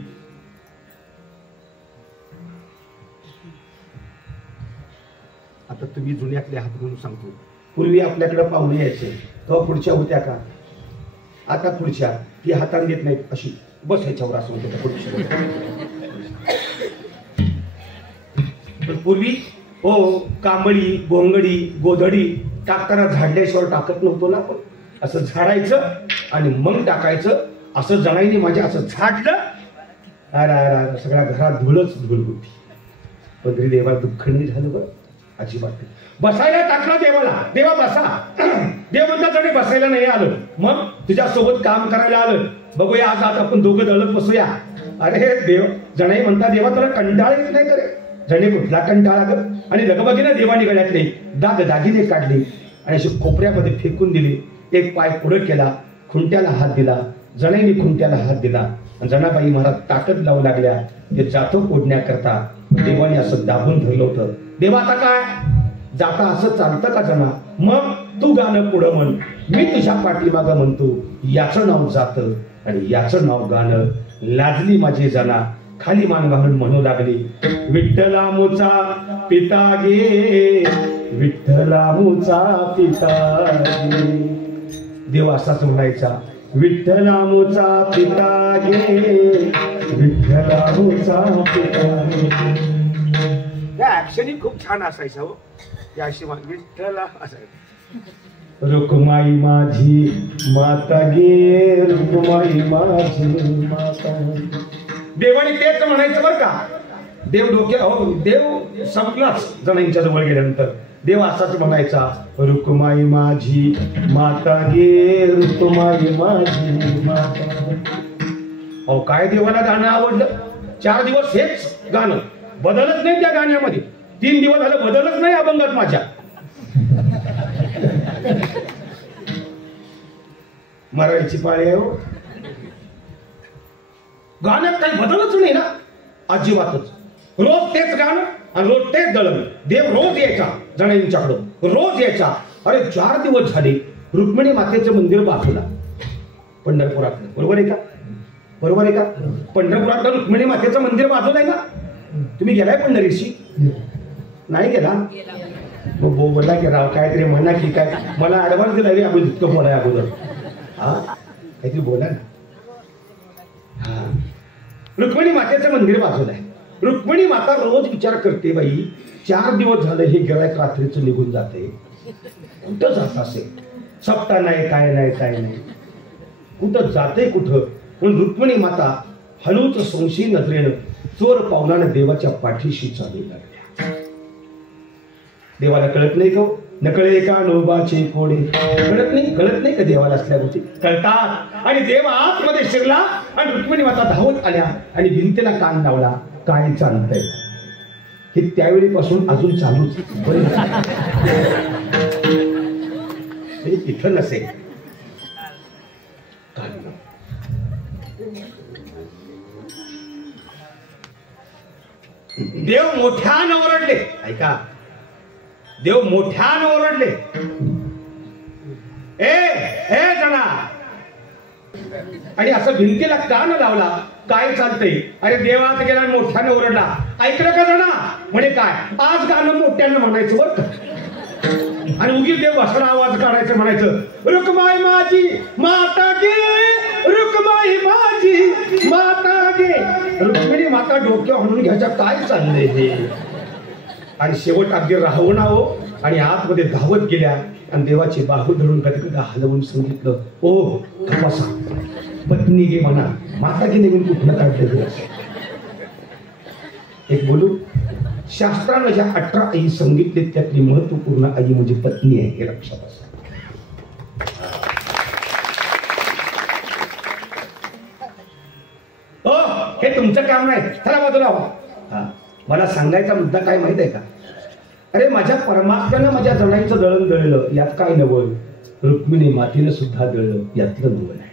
आता तुम्ही जुन्यातले हात म्हणून सांगतो. पूर्वी आपल्याकडे पाहुणे यायचे तेव्हा पुढच्या होत्या का, आता पुढच्या ती हाताने घेत नाहीत, अशी बस ह्याच्यावर असं होतं. पूर्वी कांबळी, गोंगडी, गोधडी टाकताना झाडल्याशिवाय टाकत नव्हतो ना आपण. असं झाडायचं आणि मग टाकायचं. असं जणाईने माझ्या असं झाडलं, अरे सगळ्या घरात धुळच धुळ होती. पण तरी देवाला दुःख नाही झालं बरं, अजिबात नाही. बसायला टाकलं देवाला, देवा बसा. देव म्हणतात जणे बसायला नाही आलं, मग तुझ्यासोबत काम करायला आलं, बघूया आज आता आपण दोघं दळत बसूया. अरे देव जणाई म्हणतात देवा तुला कंटाळा येत नाही करे. जणे कुठला कंटाळा कर. आणि लगबगीनं देवाने गळ्यातले दागिने काढले आणि असे कोपऱ्यामध्ये फेकून दिले. एक पाय पुढे केला, खुंट्याला हात दिला. जणाईने खुंट्याला हात दिला. जनाबाई महाराज ताकद लावू लागल्या ते जातो फोडण्याकरता. देवाने असं दाबून धरलं होतं. देवा आता काय जाता असं चालतं का जना? मग तू गाणं पुढं म्हण, मी तुझ्या पाठीमागं म्हणतो. याचं नाव जातं आणि याचं नाव गाणं. लाजली माझी जना, खाली मान घालून म्हणू लागली, विठ्ठला मुचा पिता गे, विठ्ठला मुचा पिता गे. देव असाच म्हणायचा, विठ्ठला मुचा पिता गे, विठ्ठला मुचा पिता गे. त्या ऍक्शनही खूप छान असायचं हो. त्या अशी विठ्ठला असायचं. रुक्माई माझी माता गे, रुक्माई माझी माता. देवाने तेच म्हणायचं बरं का. देव देव संपलाच जणांच्या जवळ गेल्यानंतर. देव असाच म्हणायचा, रुक्माई माझी माता गे, रुक्माई माझी माता. अहो काय देवाला गाणं आवडलं. 4 दिवस हेच गाणं, बदलच नाही त्या गाण्यामध्ये. 3 दिवस झालं बदलच नाही अभंगात माझ्या. मरायची पाळी आहे हो. गाण्यात काही बदलच नाही ना, अजिबातच. रोज तेच गाणं आणि रोज तेच दळण. देव रोज यायचा जणांच्याकडं, रोज यायचा. अरे 4 दिवस झाले रुक्मिणी मातेचं मंदिर बाजूला पंढरपुरातलं. बरोबर आहे का? बरोबर आहे का? पंढरपुरातलं रुक्मिणी मातेचं मंदिर बाजूला आहे ना. तुम्ही गेलाय पंढरीशी? नाही गेला? मग बोला की राव काहीतरी म्हणा की काय. मला ऍडव्हान्स दिला रे आम्ही जितकं बोलाय अगोदर. हा काहीतरी बोला ना. हा रुक्मिणी मातेचं मंदिर बाजूला आहे. रुक्मिणी माता रोज विचार करते, बाई 4 दिवस झालं हे गिऱ्हाईक रात्रीचं निघून जाते, कुठं जात असेल. सप्ता नाही, काय नाही, काय नाही, कुठं जाते कुठं. पण रुक्मिणी माता हळूच संशयी नजरेनं चोर पावलानं देवाच्या पाठीशी चालू लागल्या. देवाला कळत नाही का? नकळे का नोबाचे कोडे. कळत नाही का देवाला असल्या गोष्टी कळतात. आणि देव आतमध्ये शिरला आणि रुक्मिणी माता धावत आल्या आणि भिंतीला कान लावला. काय चालतंय हे त्यावेळीपासून अजून चालूच. इथं नसेल. देव मोठ्यानं ओरडले. ऐका, देव मोठ्यानं ओरडले, ए जना. आणि असं भिंतीला कान लावला. काय चालतंय? अरे देवात गेला मोठ्यानं ओरडला. ऐकलं का जना? म्हणे काय आज गाणं मोठ्यानं म्हणायचं बरं का. आणि उगीच देव भसडा आवाज काढायचं, म्हणायचं रुक्माई माझी माता गे, रुक्माई माझी माता गे. रुक्मिणी माता डोक्यावर हाणून घ्यायच्या काय चाललंय हे. आणि शेवट अगदी राहू ना हो. आणि आतमध्ये धावत गेल्या आणि देवाची बाहू धरून गदगदा हलवून सांगितलं, ओ तपासा पत्नी गे म्हणा. माता गे नवीन कुठलं काढलं. एक बोलू, शास्त्रानं ज्या 18 आई सांगितले त्यातली महत्वपूर्ण आई म्हणजे पत्नी आहे, हे लक्षात असतं. हे तुमचं काम नाही, चला बाजूला व्हा. मला सांगायचा मुद्दा काय माहित आहे का? अरे माझ्या परमात्म्यानं माझ्या जणांचं दळण दळलं, यात काय नवल. रुक्मिणी मातेनं सुद्धा दळलं, यातलं नवल आहे.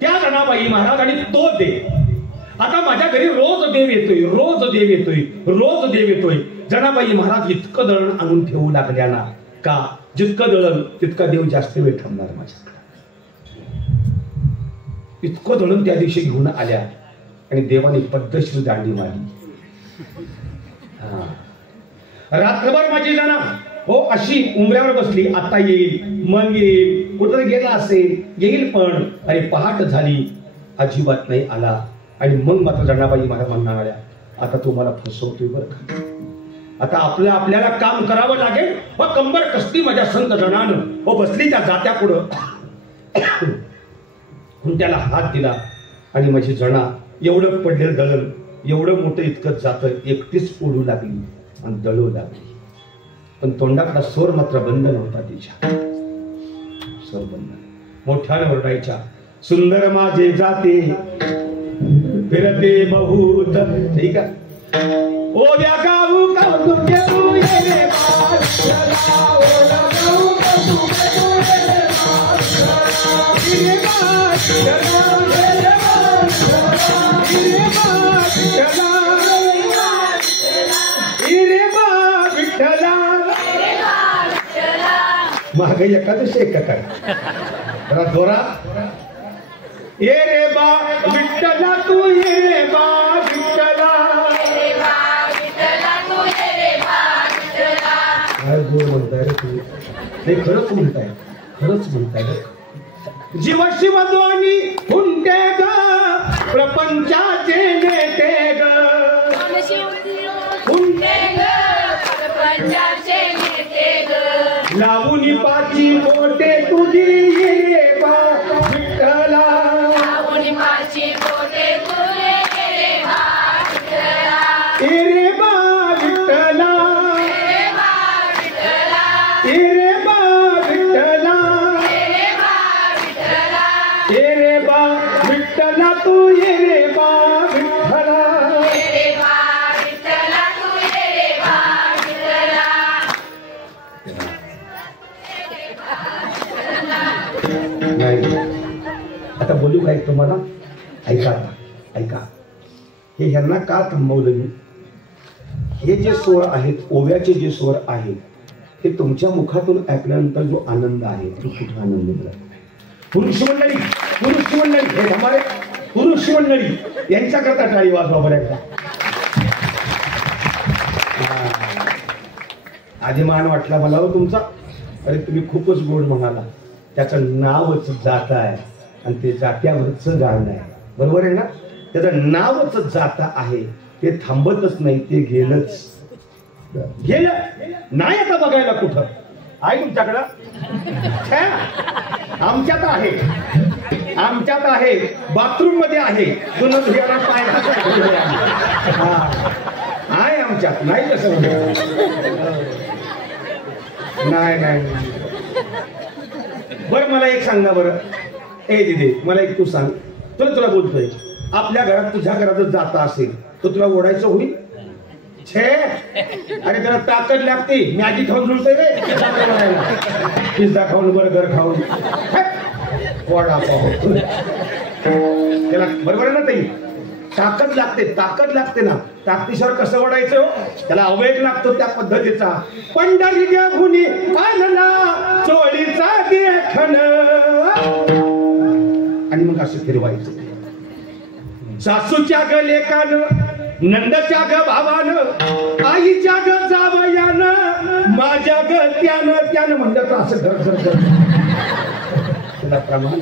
त्या जनाबाई महाराज आणि तो देव आता माझ्या घरी रोज देव येतोय, रोज देव येतोय, रोज देव येतोय. जनाबाई महाराज इतकं दळण आणून ठेवू लागल्या ना, का जितकं दळण तितका देव जास्त वेळ थांबणार माझ्याकडे. इतकं दळण त्या दिवशी घेऊन आल्या आणि देवाने पद्धतशीर दांडी मारली. रात्रभर माझी जाना हो अशी उंबऱ्यावर बसली. आता येईल, मग येईल, कुठं गेला असेल, येईल पण. आणि पहाट झाली, अजिबात नाही आला. आणि मग मात्र जनाबाई मला म्हणणाऱ्या, आता तू मला फसवतोय बरं का, आता आपल्याला काम करावं लागेल. व कंबर कसली माझ्या संत जनानं व बसली त्या जात्या पुढं. त्याला हात दिला आणि माझी जना एवढं पडलेलं दळण, एवढं मोठं इतकं जातं, एकटीच ओढू लागली आणि दळू लागली. पण तोंडातला स्वर मात्र बंद नव्हता तिच्या. स्वर बंद. मोठ्याने ओरडायच्या, सुंदर माझे जाते फिरते बहुत. ठीक आहे. ओ द्या गाऊ गाऊ तू ये रे बादशाह, ओ द्या गाऊ गाऊ ये रे बादशाह, ये बादशाह, ये बादशाह, ये बादशाह. महागाई एकादशी एक काय जरा दोरा. ये रे बा विठ्ठला तू ये रे बा विठ्ठला, काय गोड म्हणताय रे तू. नाही खरंच म्हणताय, खरंच म्हणताय. जीव शिवद्वानी हुंडे ग प्रपंचाचे नेते ग, हुंडे ग प्रपंचाचे नेते ग, लावून पाची बोटे तुझी ये रे बा विठ्ठला, लावून पाची बोटे तुझी ये रे बा विठ्ठला, ये रे बा विठ्ठला, ये रे बा विठ्ठला, ये रे बा विठ्ठला तू ये रे बा विठ्ठला, ये रे बा विठ्ठला तू ये रे बा विठ्ठला. आता बोलू काय तुम्हाला, ऐका ऐका. हे ह्यांना का थांबवलं मी. हे जे स्वर आहेत, ओव्याचे जे स्वर आहेत, हे तुमच्या मुखातून ऐकल्यानंतर जो आनंद आहे तो कुठे आनंद मिळत. पुरुष मंडळी, पुरुष मंडळी, हे हमारे पुरुष मंडळी यांच्याकरता टाळी वाजवा बऱ्याचदा. आधी मान वाटला मला हो तुमचा. अरे तुम्ही खूपच गोड म्हणाला. त्याचं नावच जाता आहे आणि ते जात्यावरच गाणं आहे. बरोबर आहे ना. त्याचं नावच जाता आहे. ते थांबतच नाही, ते गेलंच. गेलं नाही आता बघायला कुठं आहे तुमच्याकडं. आमच्यात आहे, आमच्यात आहे. बाथरूम मध्ये आहे. आहे आमच्यात. नाही कसं नाही नाही. बरं मला एक सांग ना बरं. ए दिदी मला एक तू सांग. तुला बोलतोय, आपल्या घरात तुझ्या घरात जाता असेल तर तुला ओढायचं होईल. छे अरे त्याला ताकद लागते. मॅगी खाऊन जुळते रे. पिझ्झा खाऊन, बर्गर खाऊन, वडापाव, त्याला बरोबर आहे ना ताई. ताकद लागते, ताकद लागते ना. ताकदीशिवाय कसं ओढायचं. त्याला अवेग लागतो त्या पद्धतीचा. पंढरी घेऊन आणला चोळीचा देखण आणि मग असं फिरवायचं. सासूच्या ग लेकानं, नंदच्या ग भावानं, आईच्या ग जावयानं, माझ्या ग त्यानं म्हणलं तर असं घर घर घर त्याला प्रमाण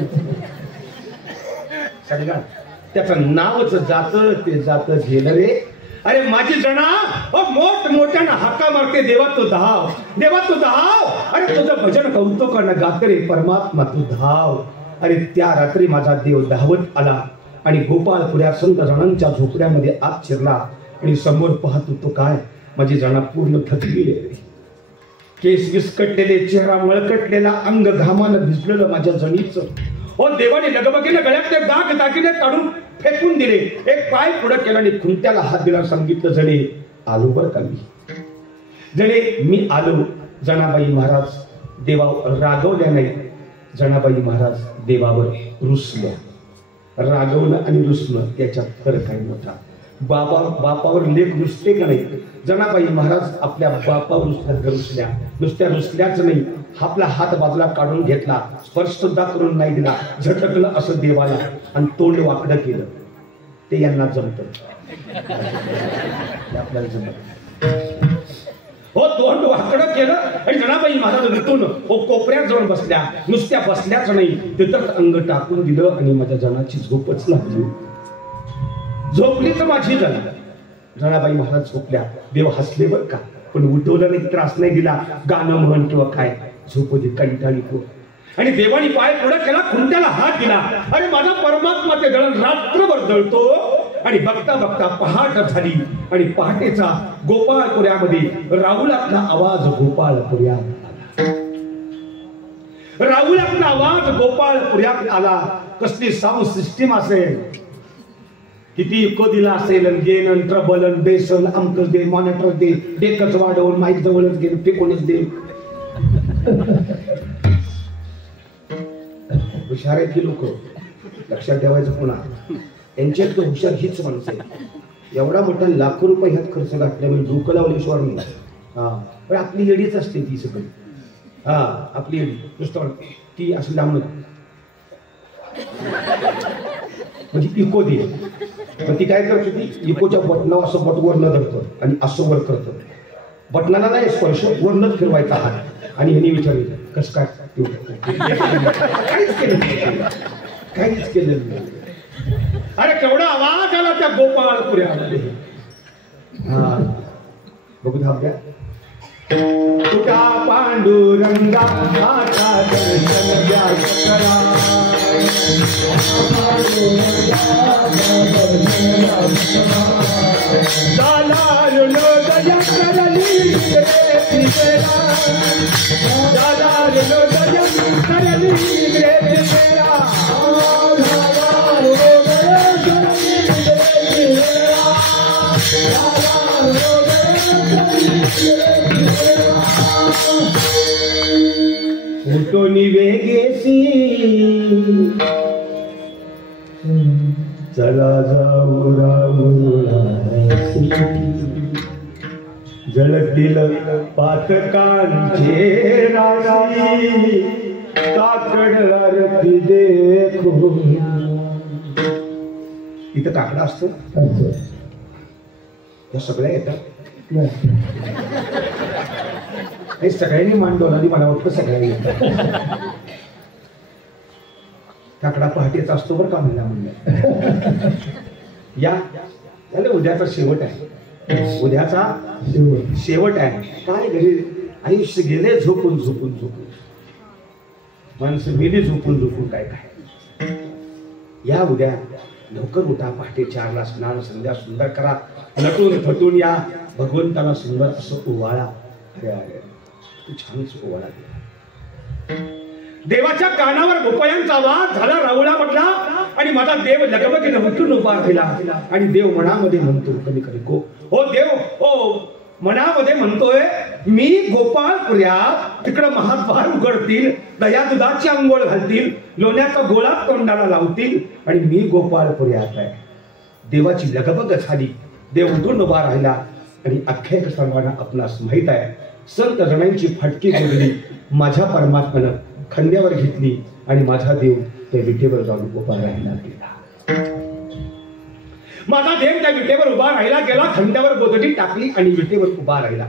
सगळं. त्याचं नावच जात, ते जात गेलं रे. अरे माझी जना मोठ मोठ्यानं हाका मारते, देवा तू धाव, देवा तू धाव. अरे तुझं भजन कौतुकानं गात रे परमात्मा तू धाव. अरे त्या रात्री माझा देव धावत आला आणि गोपाळपुऱ्या संत जणांच्या झोपड्यामध्ये आत शिरला आणि समोर पाहतो तो काय, माझी जना पूर्ण थकली आहे. केस विस्कटलेले, चेहरा मळकटलेला, अंग घामानं भिजलेलं माझ्या जणीचं. ओ देवाने लगबगीने गळ्यातले दाग दागिने काढून फेकून दिले. एक पाय पुढे केला आणि खुंट्याला हात दिला. सांगितलं जणे आलो बरं का मी. जणे मी आलो. जनाबाई महाराज देवावर रागवल्या नाही. जनाबाई महाराज देवावर रुसल्या. रागवणं आणि रुसणं त्याच्यात फरक आहे मोठा. बापावर लेख रुसते का नाही. जनाबाई महाराज आपल्या बापावर रुसल्या. नुसत्या रुसल्याच नाही, आपला हात बाजूला काढून घेतला, स्पर्श सुद्धा करून नाही दिला. झटकलं असं देवाला आणि तोंड वाकडं केलं. ते यांना जमत, आपल्याला जमत. हो तोंड वाकडं केलं आणि जनाबाई महाराज ऋतून हो कोपऱ्यात जाऊन बसल्या. नुसत्या बसल्याच नाही, तिथंच अंग टाकून दिलं आणि माझ्या जनाची झोपच लागली. झोपली तर माझी जनाबाई महाराज झोपल्या. देव हसले बर का, पण उठवलं नाही, त्रास नाही दिला. गाणं म्हण किंवा काय, झोपू दे, कंटाळी को. आणि देवानी पाय पुढे केला, खुंट्याला हात दिला. अरे माझा परमात्मा ते दळण रात्रभर दळतो. आणि बघता बघता पहाट झाली आणि पहाटेचा गोपाळपुऱ्यामध्ये राहुलातला आवाज गोपाळपुऱ्यात आला. राहुलातला आवाज गोपाळपुऱ्यात आला. कसली साऊंड सिस्टीम असेल, किती इको दिला असेल, गेन ट्रबल बेसन अमकच दे, मॉनिटर दे, डेकच वाढवून माईक जवळच घे, फेकूनच दे. हुशार आहेत की लोक, लक्षात ठेवायचं. पुन्हा यांच्यात हुशार हीच माणसं आहे. एवढा मोठा लाखो रुपये ह्यात खर्च घातले म्हणजे डोकं लावल्याशिवाय नाही. हा, पण आपली येडीच असते ती सगळी. हा, आपली येडी नुसतं ती असं लांब म्हणजे इको दे. पण ती काय करते, ती इकोच्या बटनावर असं बट वर न धरतं आणि असं वर करतं. बटनाला नाही स्पर्श, वर न फिरवायचा हात. आणि ह्यांनी विचारलं कसं काय, काहीच केलं नाही, काहीच केलं नाही. अरे केवढा आवाज आला त्या गोपाळपुऱ्यामध्ये. हा, बघू धाब्या. तुका पांडुरंगा आता दर्शन द्यायचं करा. उठोनी वेगेसी चला जाऊ रामुरासी. जळतील पातकांचे राशी, काकड आरती देखो. इथं काकडा असतो, या सगळ्या येतात. हे सगळ्यांनी मांडवलं आणि मला वाटतं सगळ्यांनी येतात. काकडा पहाटेचा असतो बरं का म्हणलं. या उद्याचा शेवट आहे, उद्याचा शेवट आहे. काय घरी आयुष्य गेले झोपून झोपून झोपून, माणसं गेली झोपून झोपून. काय काय या उद्या लवकर उठा, पहाटे 4ला स्नान संध्या सुंदर करा, नटून थटून या, भगवंताला सुंदर असं ओवाळा. अरे अरे तू छानच ओवाळा दिला. देवाच्या कानावर भोपळ्यांचा आवाज झाला. राहुला म्हटला आणि माझा देव लगबगीनं उठून उभा राहिला. आणि देव मनामध्ये म्हणतो, कधी कधी हो देव ओ मनामध्ये म्हणतोय, मी गोपाळपुऱ्यात तिकडं महाद्वार उघडतील, दया दुधाची अंघोळ घालतील, लोण्याचा गोळा तोंडाला लावतील आणि मी गोपाळपुऱ्यात आहे. देवाची लगबग झाली. देव उठून उभा राहिला आणि अख्ख्या सर्वांना आपणास माहित आहे, संत जणांची फाटकी बोलली माझ्या परमात्म्यानं खांद्यावर घेतली आणि माझा देव त्या विटेवर जाऊन उभा राहिला गेला. माझा देव त्या विटेवर उभा राहिला गेला, खांद्यावर गोदडी टाकली आणि विटेवर उभा राहिला.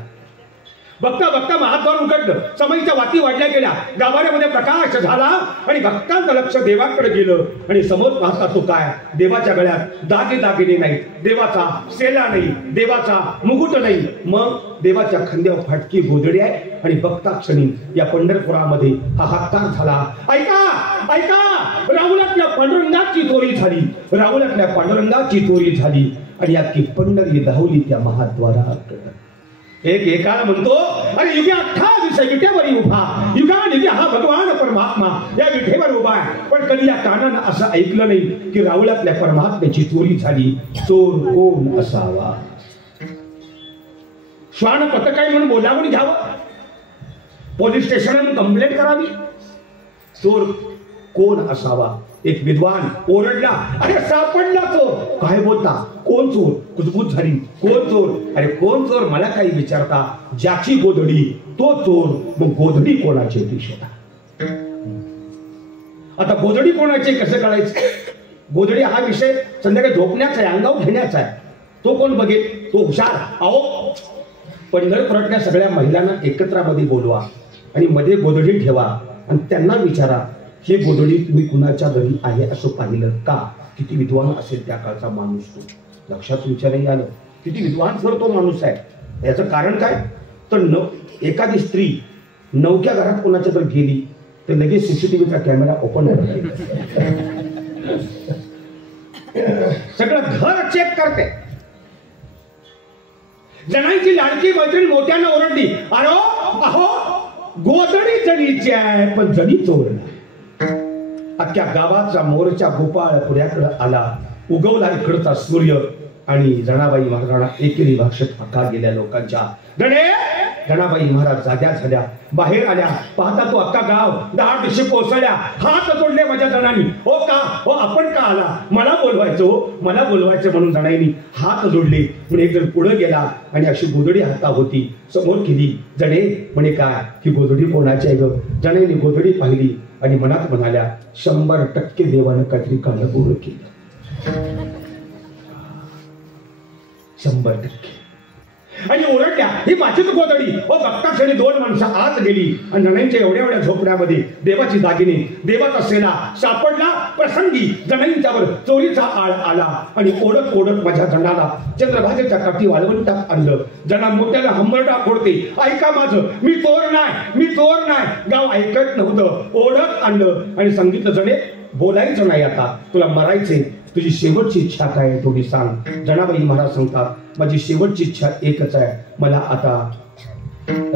बघता बघता महाद्वार उघडलं, समईच्या वाती वाढल्या गेल्या, गाभाऱ्यामध्ये प्रकाश झाला आणि भक्तांचं लक्ष देवाकडे गेलं. आणि समोर पाहता तो काय, देवाच्या गळ्यात दागिने नाही, देवाचा सेला नाही, देवाचा मुकुट नाही, मग देवाच्या खांद्यावर फाटकी गोधडी आहे. आणि बघता क्षणी या पंढरपुरामध्ये हाहाकार झाला. ऐका ऐका, राहुलातल्या पांडुरंगाची चोरी झाली, राहुलातल्या पांडुरंगाची चोरी झाली. आणि अख्खी पंढरी धावली त्या महाद्वारात. एक एकाला म्हणतो, अरे युगे 28 विटेवर उभा, युगानिधी हा भगवान परमात्मा या विटेवर उभा आहे. पण कधी या कानानं असं ऐकलं नाही की राहुलातल्या परमात्म्याची चोरी झाली. चोर कोण असावा? श्वान पथकाई म्हणून बोलावून घ्यावं, पोलीस स्टेशनला कंप्लेंट करावी. चोर कोण असावा? एक विद्वान ओरडला, अरे सापडला चोर. काय बोलता? कोण चोर? कुजबूज झाली. कोण चोर? अरे कोण चोर मला काही विचारता, ज्याची गोधडी तो चोर. मग गोधडी कोणाची ती शोधा. आता गोधडी कोणाची कसं कळायचं? गोधडी हा विषय संध्याकाळी झोपण्याचा आहे, अंगावर घेण्याचा आहे. तो कोण बघेल? तो हुशार. अहो पंढरपुरातल्या सगळ्या महिलांना एकत्रामध्ये बोलवा आणि मध्ये गोधडी ठेवा आणि त्यांना विचारा, ही गोधडी तुम्ही कुणाच्या घरी आहे असं पाहिलं का? किती विद्वान असेल त्या काळचा माणूस तो. लक्षात तुमच्या नाही आलं किती विद्वान सर तो माणूस आहे. याचं कारण काय तर एखादी स्त्री नवक्या घरात कोणाच्या तर गेली तर लगेच सीसीटीव्हीचा कॅमेरा ओपन होतो, सगळं घर चेक करते. जणांची लाडकी मैत्रीण मोठ्यानं ओरडली, अरे अहो गोधडी जणीची आहे पण जणी चोर नाही. अख्ख्या गावाचा मोर्चा गोपाळ पुढ्याकडे आला, उगवला इकडचा सूर्य आणि जनाबाई महाराजांना एकेरी भाषेत हक्का गेल्या लोकांच्या. जनाबाई महाराज जाग्या झाल्या, बाहेर आल्या, पाहता तो अख्खा गाव 10 दिवशी कोसळल्या, हात जोडले माझ्या जणांनी. हो का हो आपण का आला, मला बोलवायचं हो मला बोलवायचं म्हणून जणांनी हात जोडले. म्हणून एक जण पुढे गेला आणि अशी गोधडी हातात होती समोर केली. जणे म्हणे काय की गोधडी कोणाची आहे ग. जणांनी गोधडी पाहिली आणि मनात म्हणाल्या 100% देवानं काहीतरी काळं पूर्ण केलं, 100%. आणि ओरडल्या ही माझीच गोधडी. हो बघता क्षणी 2 माणसं आत गेली आणि जणांच्या एवढ्या एवढ्या झोपड्यामध्ये देवाची दागिने देवाचा सेना सापडला. प्रसंगी जणांच्यावर चोरीचा आळ आला आणि ओढत ओढत माझ्या जणाला चंद्रभागेच्या काठी वाळवंटात आणलं. जना मोठ्याला हंबरडा फोडते, ऐका माझं मी चोर नाही मी चोर नाही. गाव ऐकत नव्हतं, ओढत आणलं आणि सांगितलं जणे बोलायचं नाही आता, तुला मरायचे, तुझी शेवटची इच्छा काय तुम्ही सांग. जनाबाई महाराज सांगतात माझी शेवटची इच्छा एकच आहे, मला आता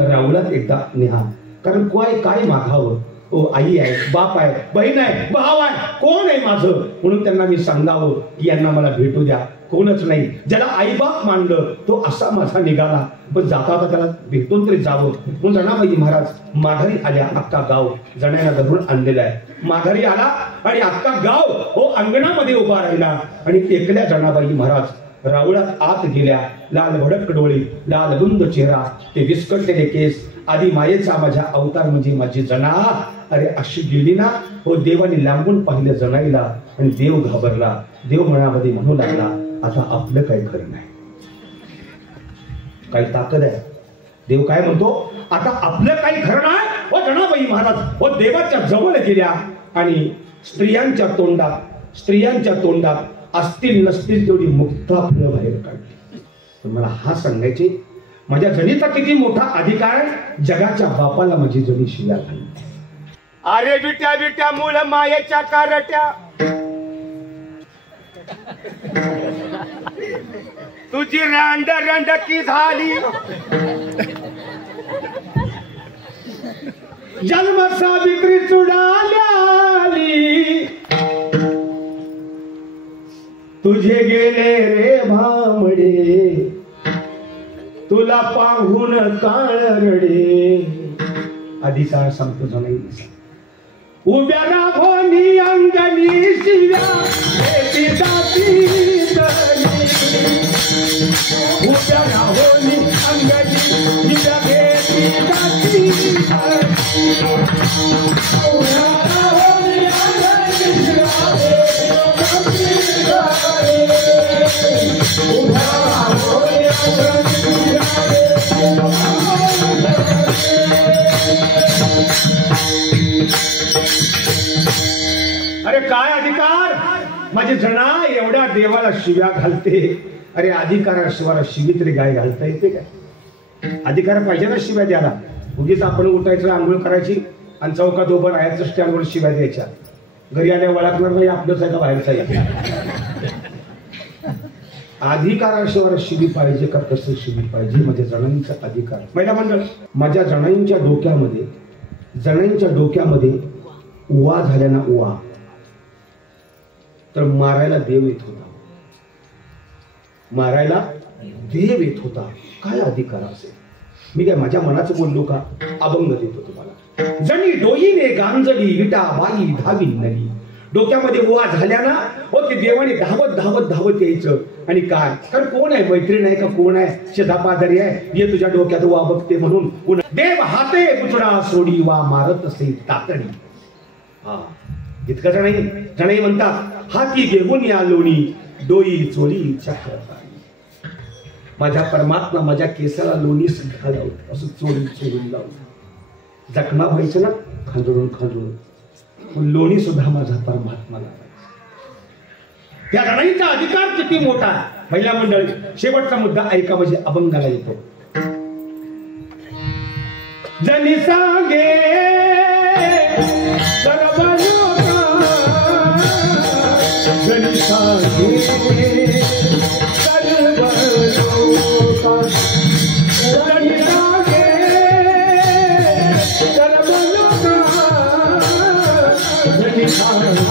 राऊळात एकदा नेहा. कारण काय मागावं, ओ आई आहे बाप आहे बहीण आहे भाव आहे कोण आहे माझं. म्हणून त्यांना मी सांगावं की यांना मला भेटू द्या. कोणच नाही, ज्याला आईबाप मानलं तो असा माझा निघाला, पण जाता आता त्याला भेटून तरी जावं. म्हणून जनाबाई महाराज माघारी आल्या. अख्खा गाव जणांना धरून आणलेला आहे. माघारी आला आणि अख्खा गाव हो अंगणामध्ये उभा राहिला आणि एकल्या जनाबाई महाराज राऊळात आत गेल्या. लाल भडक डोळे, लाल गुंद चेहरा, ते विस्कटलेले केस, आधी मायेचा माझा अवतार म्हणजे माझी जना. अरे अशी गेली ना हो. देवाने लांबून पाहिलं जनाईला आणि देव घाबरला. देव मनामध्ये म्हणू लागला आता आपलं काही खरं नाही. काही ताकद आहे. देव काय म्हणतो आता आपलं काही खरं नाही. हो जनाबाई महाराज हो देवाच्या जवळ गेल्या आणि स्त्रियांच्या तोंडात असतील नसतील तेवढी मुक्ता फुलं बाहेर काढली. पण मला हा सांगायचे माझ्या जणीचा किती मोठा अधिकार. जगाच्या बापाला माझी जणी शिव्या घालली. अरे बिट्या बिट्या मूळ मायेच्या कारट्या, तुझी रांड रंडकी झाली. जन्म सावित्री चुडाली, तुझे गेले रे भामडे, तुला पाहून काळ रडे. अधिकार सांगतो जणाई उभ्या राघोनी अंगणी शिव्या उभ्या राघोनी अंगणी शिव्या घेती जाती. अरे काय अधिकार, माझी जना एवढ्या देवाला शिव्या घालते. अरे अधिकाराशिवाय शिवी तरी गाय घालता येते काय. अधिकार पाहिजे ना शिव्या द्यायला. उगीच आपण उठायचं आंघोळ करायची आणि चौकात उभं राहायचं स्टँडवर शिव्या द्यायच्या. घरी आल्या वळखणार नाही आपलंच आहे का बाहेरचा आहे. अधिकाराशिवाय शिवी पाहिजे का कसं शिवी पाहिजे. माझ्या जणांचा अधिकार. महिला मंडळ माझ्या जणांच्या डोक्यामध्ये उवा झाल्याना उवा तर मारायला देव येत होता. मारायला देव येत होता. काय अधिकार असेल. मी काय माझ्या मनाचं बोललो का. अभंग देतो तुम्हाला. जणी डोईने गांजली विटा बाई धावी नली. डोक्यामध्ये उवा झाल्याना हो ते देवाने धावत धावत धावत यायचं. आणि काय कारण कोण आहे मैत्रीण आहे का कोण आहे शेजापाजारी आहे ये तुझ्या डोक्यात वा बघते म्हणून देव हाते बुचडा सोडी वा मारत असे तातडी. हा इतकं जणाई म्हणतात हाती घेऊन या लोणी डोई चोरी चक्रताई. माझ्या परमात्मा माझ्या केसाला लोणी सुद्धा लावत असं चोरून लावलं. जखमा व्हायचं ना खांजळून लोणी सुद्धा माझा परमात्मा लावायचा. त्या जणाईचा अधिकार किती मोठा. महिला मंडळी शेवटचा मुद्दा ऐका म्हणजे अभंगाला येतो. जनी सांगे सर्व लोका, जनी सांगे सर्व लोका, जनी सांगे सर्व लोका, जनी सांगे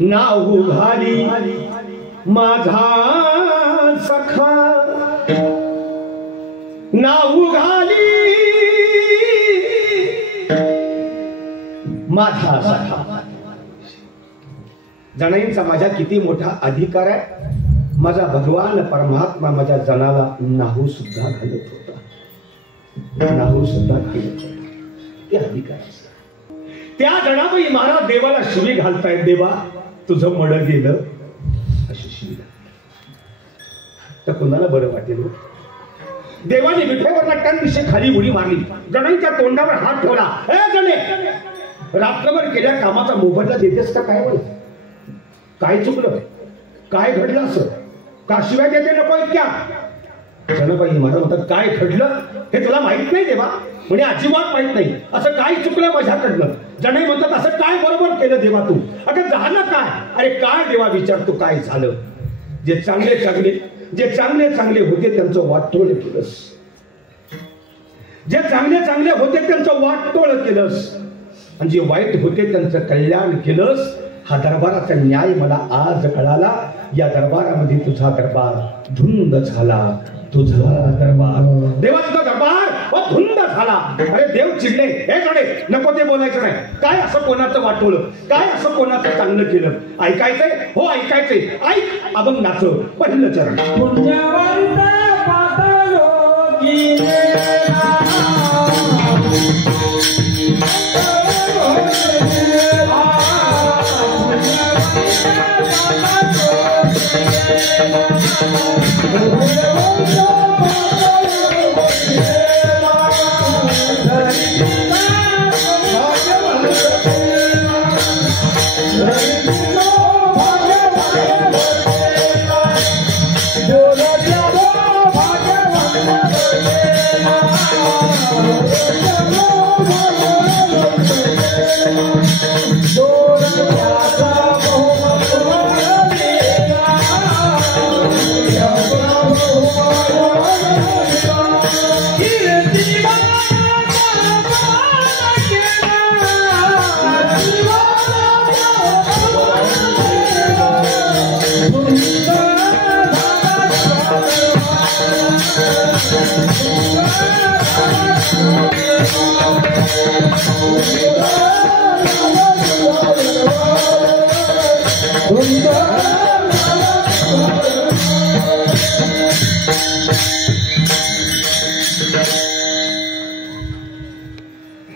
नाऊ घाली माझा सखा, नाऊ घाली माझा सखा. जणाईंचा माझा किती मोठा अधिकार आहे. माझा भगवान परमात्मा माझ्या जनाला नाहू सुद्धा घालत होता, नाहू सुद्धा घालत होता. ते अधिकार त्या जनाबाई महाराज देवाला शिवी घालतायत. देवा तुझं मड गेलं अशी शिवी तर कुणाला बरं वाटेल. देवाने विठोवर टनविषयी खाली उडी मारली, जणांच्या तोंडावर हात ठेवला. ए जणे, रात्रभर केल्या कामाचा मोबदला देतेस का काय? बोल, काय चुकलं, काय घडलं असं, का शिवाय देते नको इतक्या? जनाबाई महाराज म्हणतात काय घडलं हे तुला माहित नाही देवा? म्हणजे अजिबात माहित नाही. असं काय चुकलं माझ्याकडनं? जनाई म्हणतात असं काय बरोबर केलं देवा तू? अगं झालं काय? अरे काय देवा विचारतो काय झालं? जे चांगले चांगले होते त्यांचं वाटोळ केलंस, जे चांगले होते त्यांचं वाटोळ केलंस, आणि जे वाईट होते त्यांचं कल्याण केलंस. हा दरबाराचा न्याय मला आज कळाला. या दरबारामध्ये तुझा दरबार धुंद झाला, तुझा दरबार देवा, तुझा दरबार धुंद झाला. अरे देव चिडले. हे कडे नको ते बोलायचं नाही. काय असं कोणाचं वाटवलं, काय असं कोणाचं चांगलं केलं? ऐकायचंय? हो ऐकायचंय. ऐक अभंगाचं पहिलं चरण.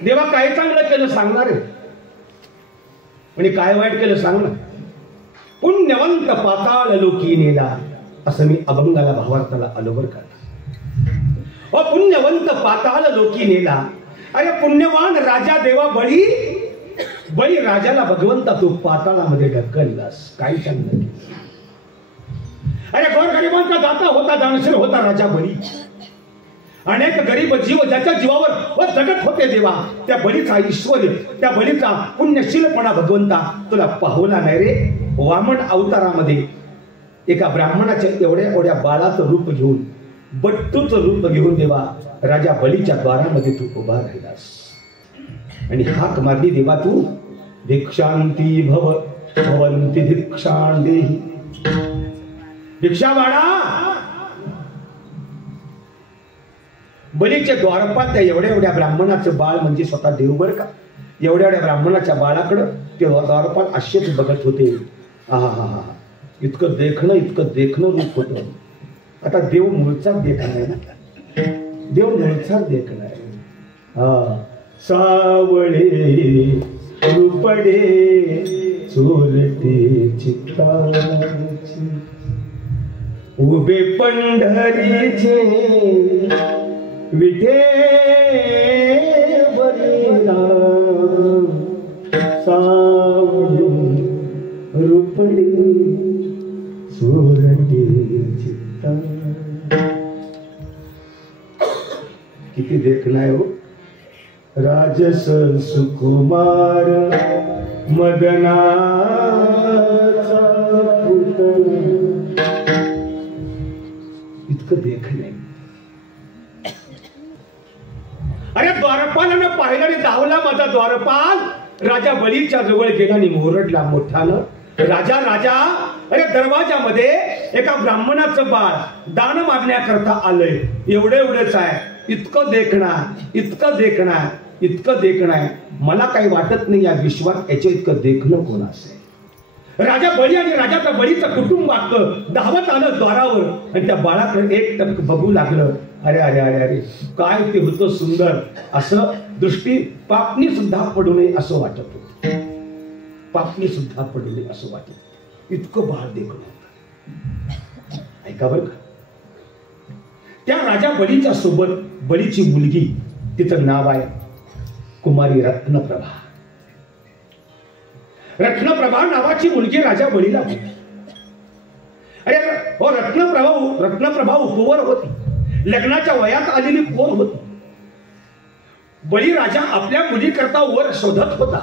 देवा काय चांगलं केलं सांगणार आहे, आणि काय वाईट केलं सांग ना. पुण्यवंत पाताळ लोकी नेला, असं मी अभंगाला भावार्थाला आलो बरं का. पुण्यवंत पाताळ लोकी नेला, अरे पुण्यवान राजा देवा बळी, बळी राजाला भगवंता तू पाताळामध्ये ढकललास, काय सांगणार. अरे गोरगरिबांचा दाता होता, दानशूर होता राजा बळी. अनेक गरीब जीव ज्याच्या जीवावर व जगत होते देवा, त्या बळीचा ऐश्वर्य, त्या बळीचा पुण्यशीलपणा भगवंता तुला पाहवला नाही रे. वामन अवतारामध्ये एका ब्राह्मणाच्या एवढ्या एवढ्या बाळाचं रूप घेऊन, बट्टूचं रूप घेऊन देवा राजा बळीच्या द्वारामध्ये तू उभा राहिलास आणि हाक मारली देवा तू, भिक्षांती भव भवंती भिक्षां देहि. भिक्षा बाळा. बळीच्या द्वारपाल त्या एवढ्या एवढ्या ब्राह्मणाचं बाळ म्हणजे स्वतः देव बर का. एवढ्या एवढ्या ब्राह्मणाच्या बाळाकडं ते द्वारपाल असेच बघत होते. हा हा हा, इतकं देखणं रूप होतं. आता देव मूळचाच देखणं आहे ना, देव मूळचाच देखणं आहे. हा, सावळे रूपडे चोरटे चित्ताची, उभे पंढरीचे विठे बलिरा, सावळे रूपडे चोरटे चित्ता. किती देखणं आहे हो. राजस सुकुमार मदनाचा पुतळा, इतकं देखणं आहे. अरे द्वारपालानं पाहिलं आणि धावला माझा द्वारपाल. राजा बळीच्या जवळ गेला आणि मोरडला मोठ्यानं, राजा राजा. अरे दरवाजामध्ये एका ब्राह्मणाचं बाळ दान मागण्याकरता आलंय. एवढेच आहे. इतकं देखणार, इतकं देखणार, इतकं देखणं आहे. मला काही वाटत नाही या विश्वात याच्या इतकं देखणं कोण असेल. राजा बळी आणि राजाचा बळीचं कुटुंब धावत आलं द्वारावर आणि त्या बाळाकडे एक टक बघू लागलं. अरे अरे अरे अरे, काय ते होतं सुंदर. असं दृष्टी पापणी सुद्धा पडू नये असं वाटत होतं. पापणी सुद्धा पडू नये असं वाटत होतं. इतकं बाळ देखणं. ऐका बरं का, त्या राजा बळीच्या सोबत बळीची मुलगी, तिचं नाव आहे कुमारी रत्नप्रभा. रत्नप्रभा नावाची मुलगी राजा बळीला होती. अरे हो, रत्नप्रभा उपवर होती. लग्नाच्या वयात आलेली पोर होती. बळी राजा आपल्या मुलीकरता वर शोधत होता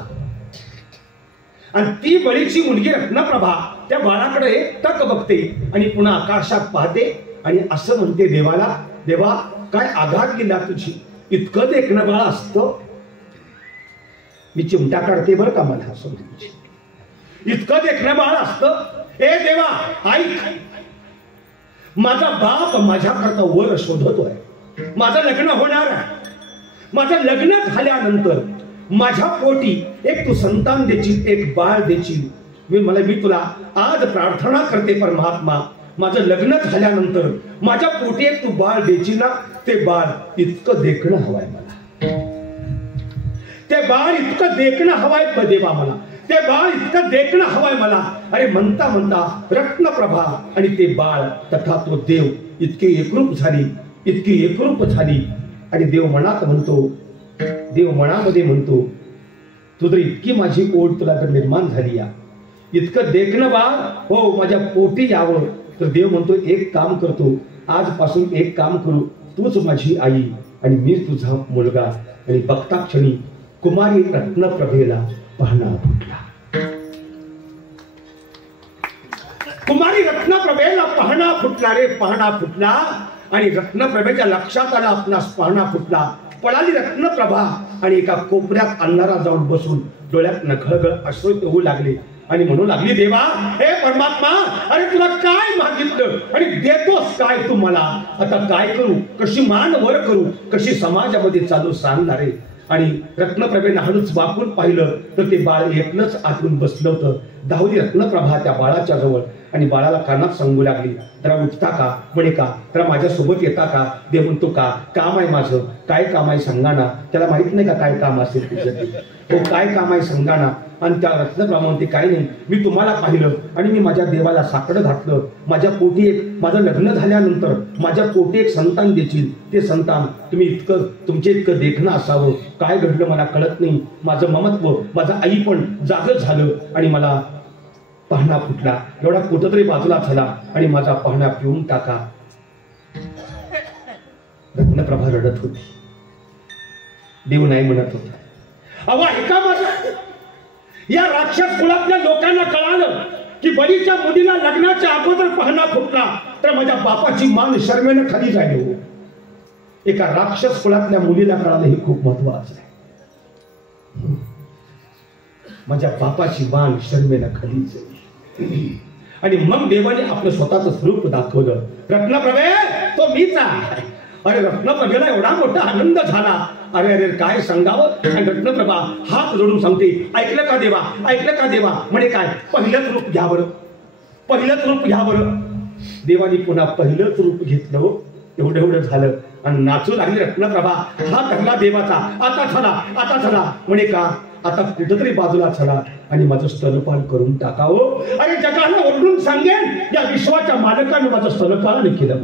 आणि ती बळीची मुलगी रत्नप्रभा त्या बाळाकडे टक बघते आणि पुन्हा आकाशात पाहते आणि असं म्हणते देवाला, देवा काय आघात गेला तुझी, इतकं देखणं बाळ असतं. मी चिमटा काढते बरं का, मला असं म्हणजे इतकं देखणं बाळ असतं. ए देवा ऐक, माझा बाप माझ्याकरता वर शोधतोय. माझं लग्न होणार आहे. माझं लग्न झाल्यानंतर माझ्या पोटी एक तू संतान देशील, एक बाळ देशील. मी तुला आज प्रार्थना करते परमात्मा, माझं लग्न झाल्यानंतर माझ्या पोटी एक तू बाळ देशील ना, ते बाळ इतकं देखणं हवंय मला. ते बाळ इतकं देखणं हवंय देवा मला. ते बाळ इतकं देखणं हवंय मला. अरे म्हणता म्हणता रत्नप्रभा आणि ते बाळ तथा तो देव इतकी एकरूप झाली, इतकी एकरूप झाली. आणि देव मनात म्हणतो, देव मनामध्ये म्हणतो, तुझी इतकी माझी ओढ तुला तर निर्माण झाली या, इतकं देखणं बाळ हो माझ्या पोटी यावं. तर देव म्हणतो एक काम करतो, आजपासून एक काम करू, तूच माझी आई आणि मी तुझा मुलगा. आणि बघता क्षणी कुमारी रत्नप्रभेला पाहणा फुटला. कुमारी रत्नप्रभेला पाहणा फुटला रे, पाहणा फुटला. आणि रत्नप्रभेच्या लक्षात आला आपणास पाहणा फुटला. पळाली रत्नप्रभा आणि एका कोपऱ्यात अंधारात जाऊन बसून डोळ्यात नखळगळ अश्रू होऊ लागले आणि म्हणू लागली, देवा हे परमात्मा, अरे तुला काय मागितलं आणि देतोस काय तू मला. आता काय करू, कशी मान वर करू, कशी समाजामध्ये चालू सांगणारे. आणि रत्नप्रभेनं हळूच वाकून पाहिलं तर ते बाळ एकलंच आतून बसलं होतं. धावली रत्नप्रभा त्या बाळाच्या जवळ आणि बाळाला कानात सांगू लागली, जरा उठता का म्हणे, का जरा माझ्यासोबत येता का? दे म्हणतो, का काम आहे माझं. काय काम आहे सांगा ना. त्याला माहित नाही का काय काम असेल तुझं ते. हो काय काम आहे सांगा ना. आणि त्या रत्नप्रभा म्हणते, काय नाही, मी तुम्हाला पाहिलं आणि मी माझ्या देवाला साकडं घातलं. माझ्या पोटी एक, माझं लग्न झाल्यानंतर माझ्या पोटी एक संतान देशील. ते संतान तुम्ही तुमचे इतकं देखणं असावं. काय घडलं मला कळत नाही. माझं ममत्व, माझं आई पण जागच झालं आणि मला पाहणा फुटला. एवढा कुठंतरी बाजूला झाला आणि माझा पाहणा पिऊन टाका. रत्नप्रभा रडत होती. देव नाही म्हणत होता. अवा ऐका माझं, या राक्षस कुळातल्या लोकांना कळालं की बळीच्या मुलीला लग्नाच्या अगोदर पाहणा फुटला तर माझ्या बापाची मान शर्मेनं खाली जाईल. एका राक्षस कुळातल्या मुलीला कळालं हे खूप महत्वाचं आहे. माझ्या बापाची मान शर्मेनं खाली जाईल. आणि मग देवाने आपलं स्वतःचं स्वरूप दाखवलं. रत्नप्रभे तो मीच आहे. अरे रत्नप्रभेला एवढा मोठा आनंद झाला. अरे अरे काय सांगावं. आणि रत्नप्रभा हात जोडून सांगते, ऐकलं का देवा, ऐकलं का देवा. म्हणे काय, पहिलंच रूप घ्या बरं, पहिलंच रूप घ्या बरं. देवाने पुन्हा पहिलंच रूप घेतलं. एवढं एवढं झालं आणि नाचू लागली रत्नप्रभा. हा धरला देवाचा, आता चला, आता चला. म्हणे का, आता कुठंतरी बाजूला चला आणि माझं स्तनपान करून टाकावं. अरे जगाला ओरडून सांगेन, या विश्वाच्या मालकानं माझं स्तनपान केलं.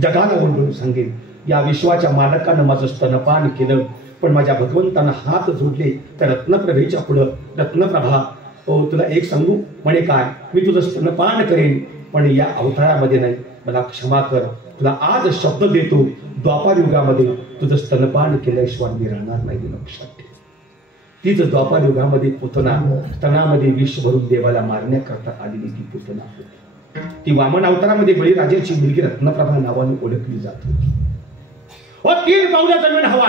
जगाला ओरडून सांगेन, या विश्वाच्या मालकानं माझं स्तनपान केलं. पण माझ्या भगवंतानं हात जोडले त्या रत्नप्रभेच्या पुढं. रत्नप्रभा, ओ तुला एक सांगू. म्हणे काय, मी तुझं स्तनपान करेन पण या अवतारामध्ये नाही. मला क्षमा कर. तुला आज शब्द देतो, द्वापार युगामध्ये तुझं स्तनपान केल्याशिवाय मी राहणार नाही. लक्षात ठेव. तीच द्वापार युगामध्ये पुतना स्तनामध्ये विष भरून देवाला मारण्याकरता आलेली ती पुतना होती. ती वामन अवतारामध्ये बळीराजाची मुलगी रत्नप्रभा नावाने ओळखली जात होती. 3 पावलं जमीन हवा.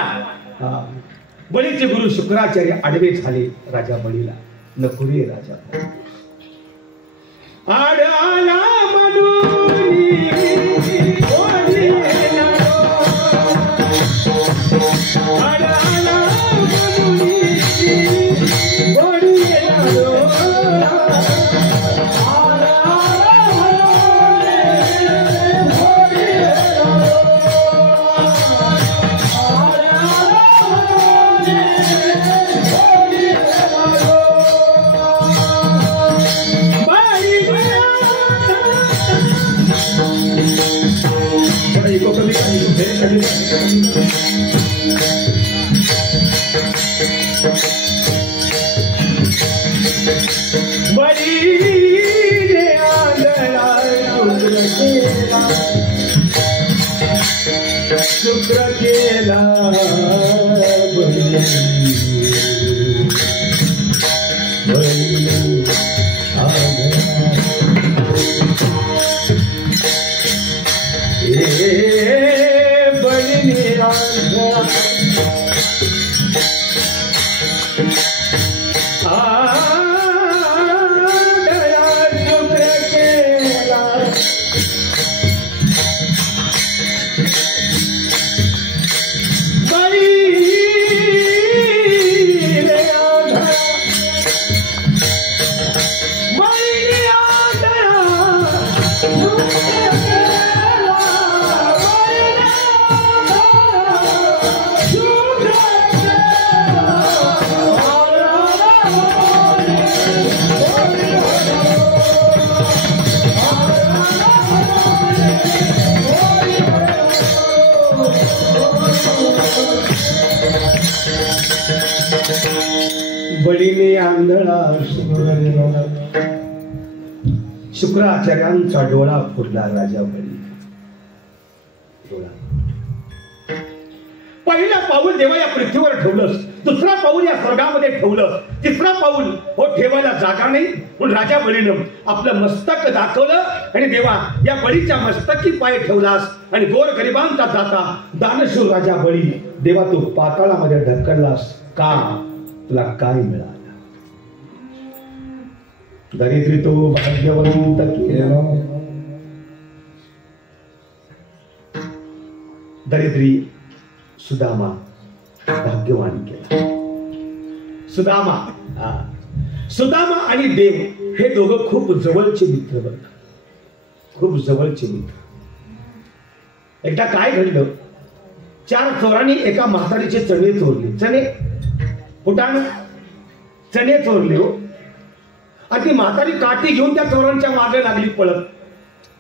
बळीचे गुरु शुक्राचार्य आडवे झाले राजा बळीला. नको रे राजा, आडाला शुक्र केला बळीने आंधळा शुक्राचार्यांचा डोळा फुटला. राजा बळी डोळा. पहिला पाऊल देवा या पृथ्वीवर ठेवलंस, दुसरा पाऊल या स्वर्गामध्ये ठेवलं, तिसरा पाऊल हो ठेवायला जागा नाही म्हणून राजा बळीनं आपलं मस्तक दाखवलं आणि देवा या बळीच्या मस्तकी पाय ठेवलास आणि गोर गरिबांचा दाता दानशूर राजा बळी देवा तू पाताळामध्ये ढकललास. का, तुला काय मिळालं? दरिद्री तो भाग्यवंत केला. दरिद्री सुदामा भाग्यवान केला. सुदामा सुदामा आणि देव हे दोघं खूप जवळचे मित्र बनतात, खूप जवळचे मित्र. एकदा काय घडलं, 4 चोरांनी एका म्हातारीचे चणे चोरले. चणे कुठानं चणे चोरले हो. आणि ती म्हातारी काठी घेऊन त्या चोरांच्या मागे लागली पळत.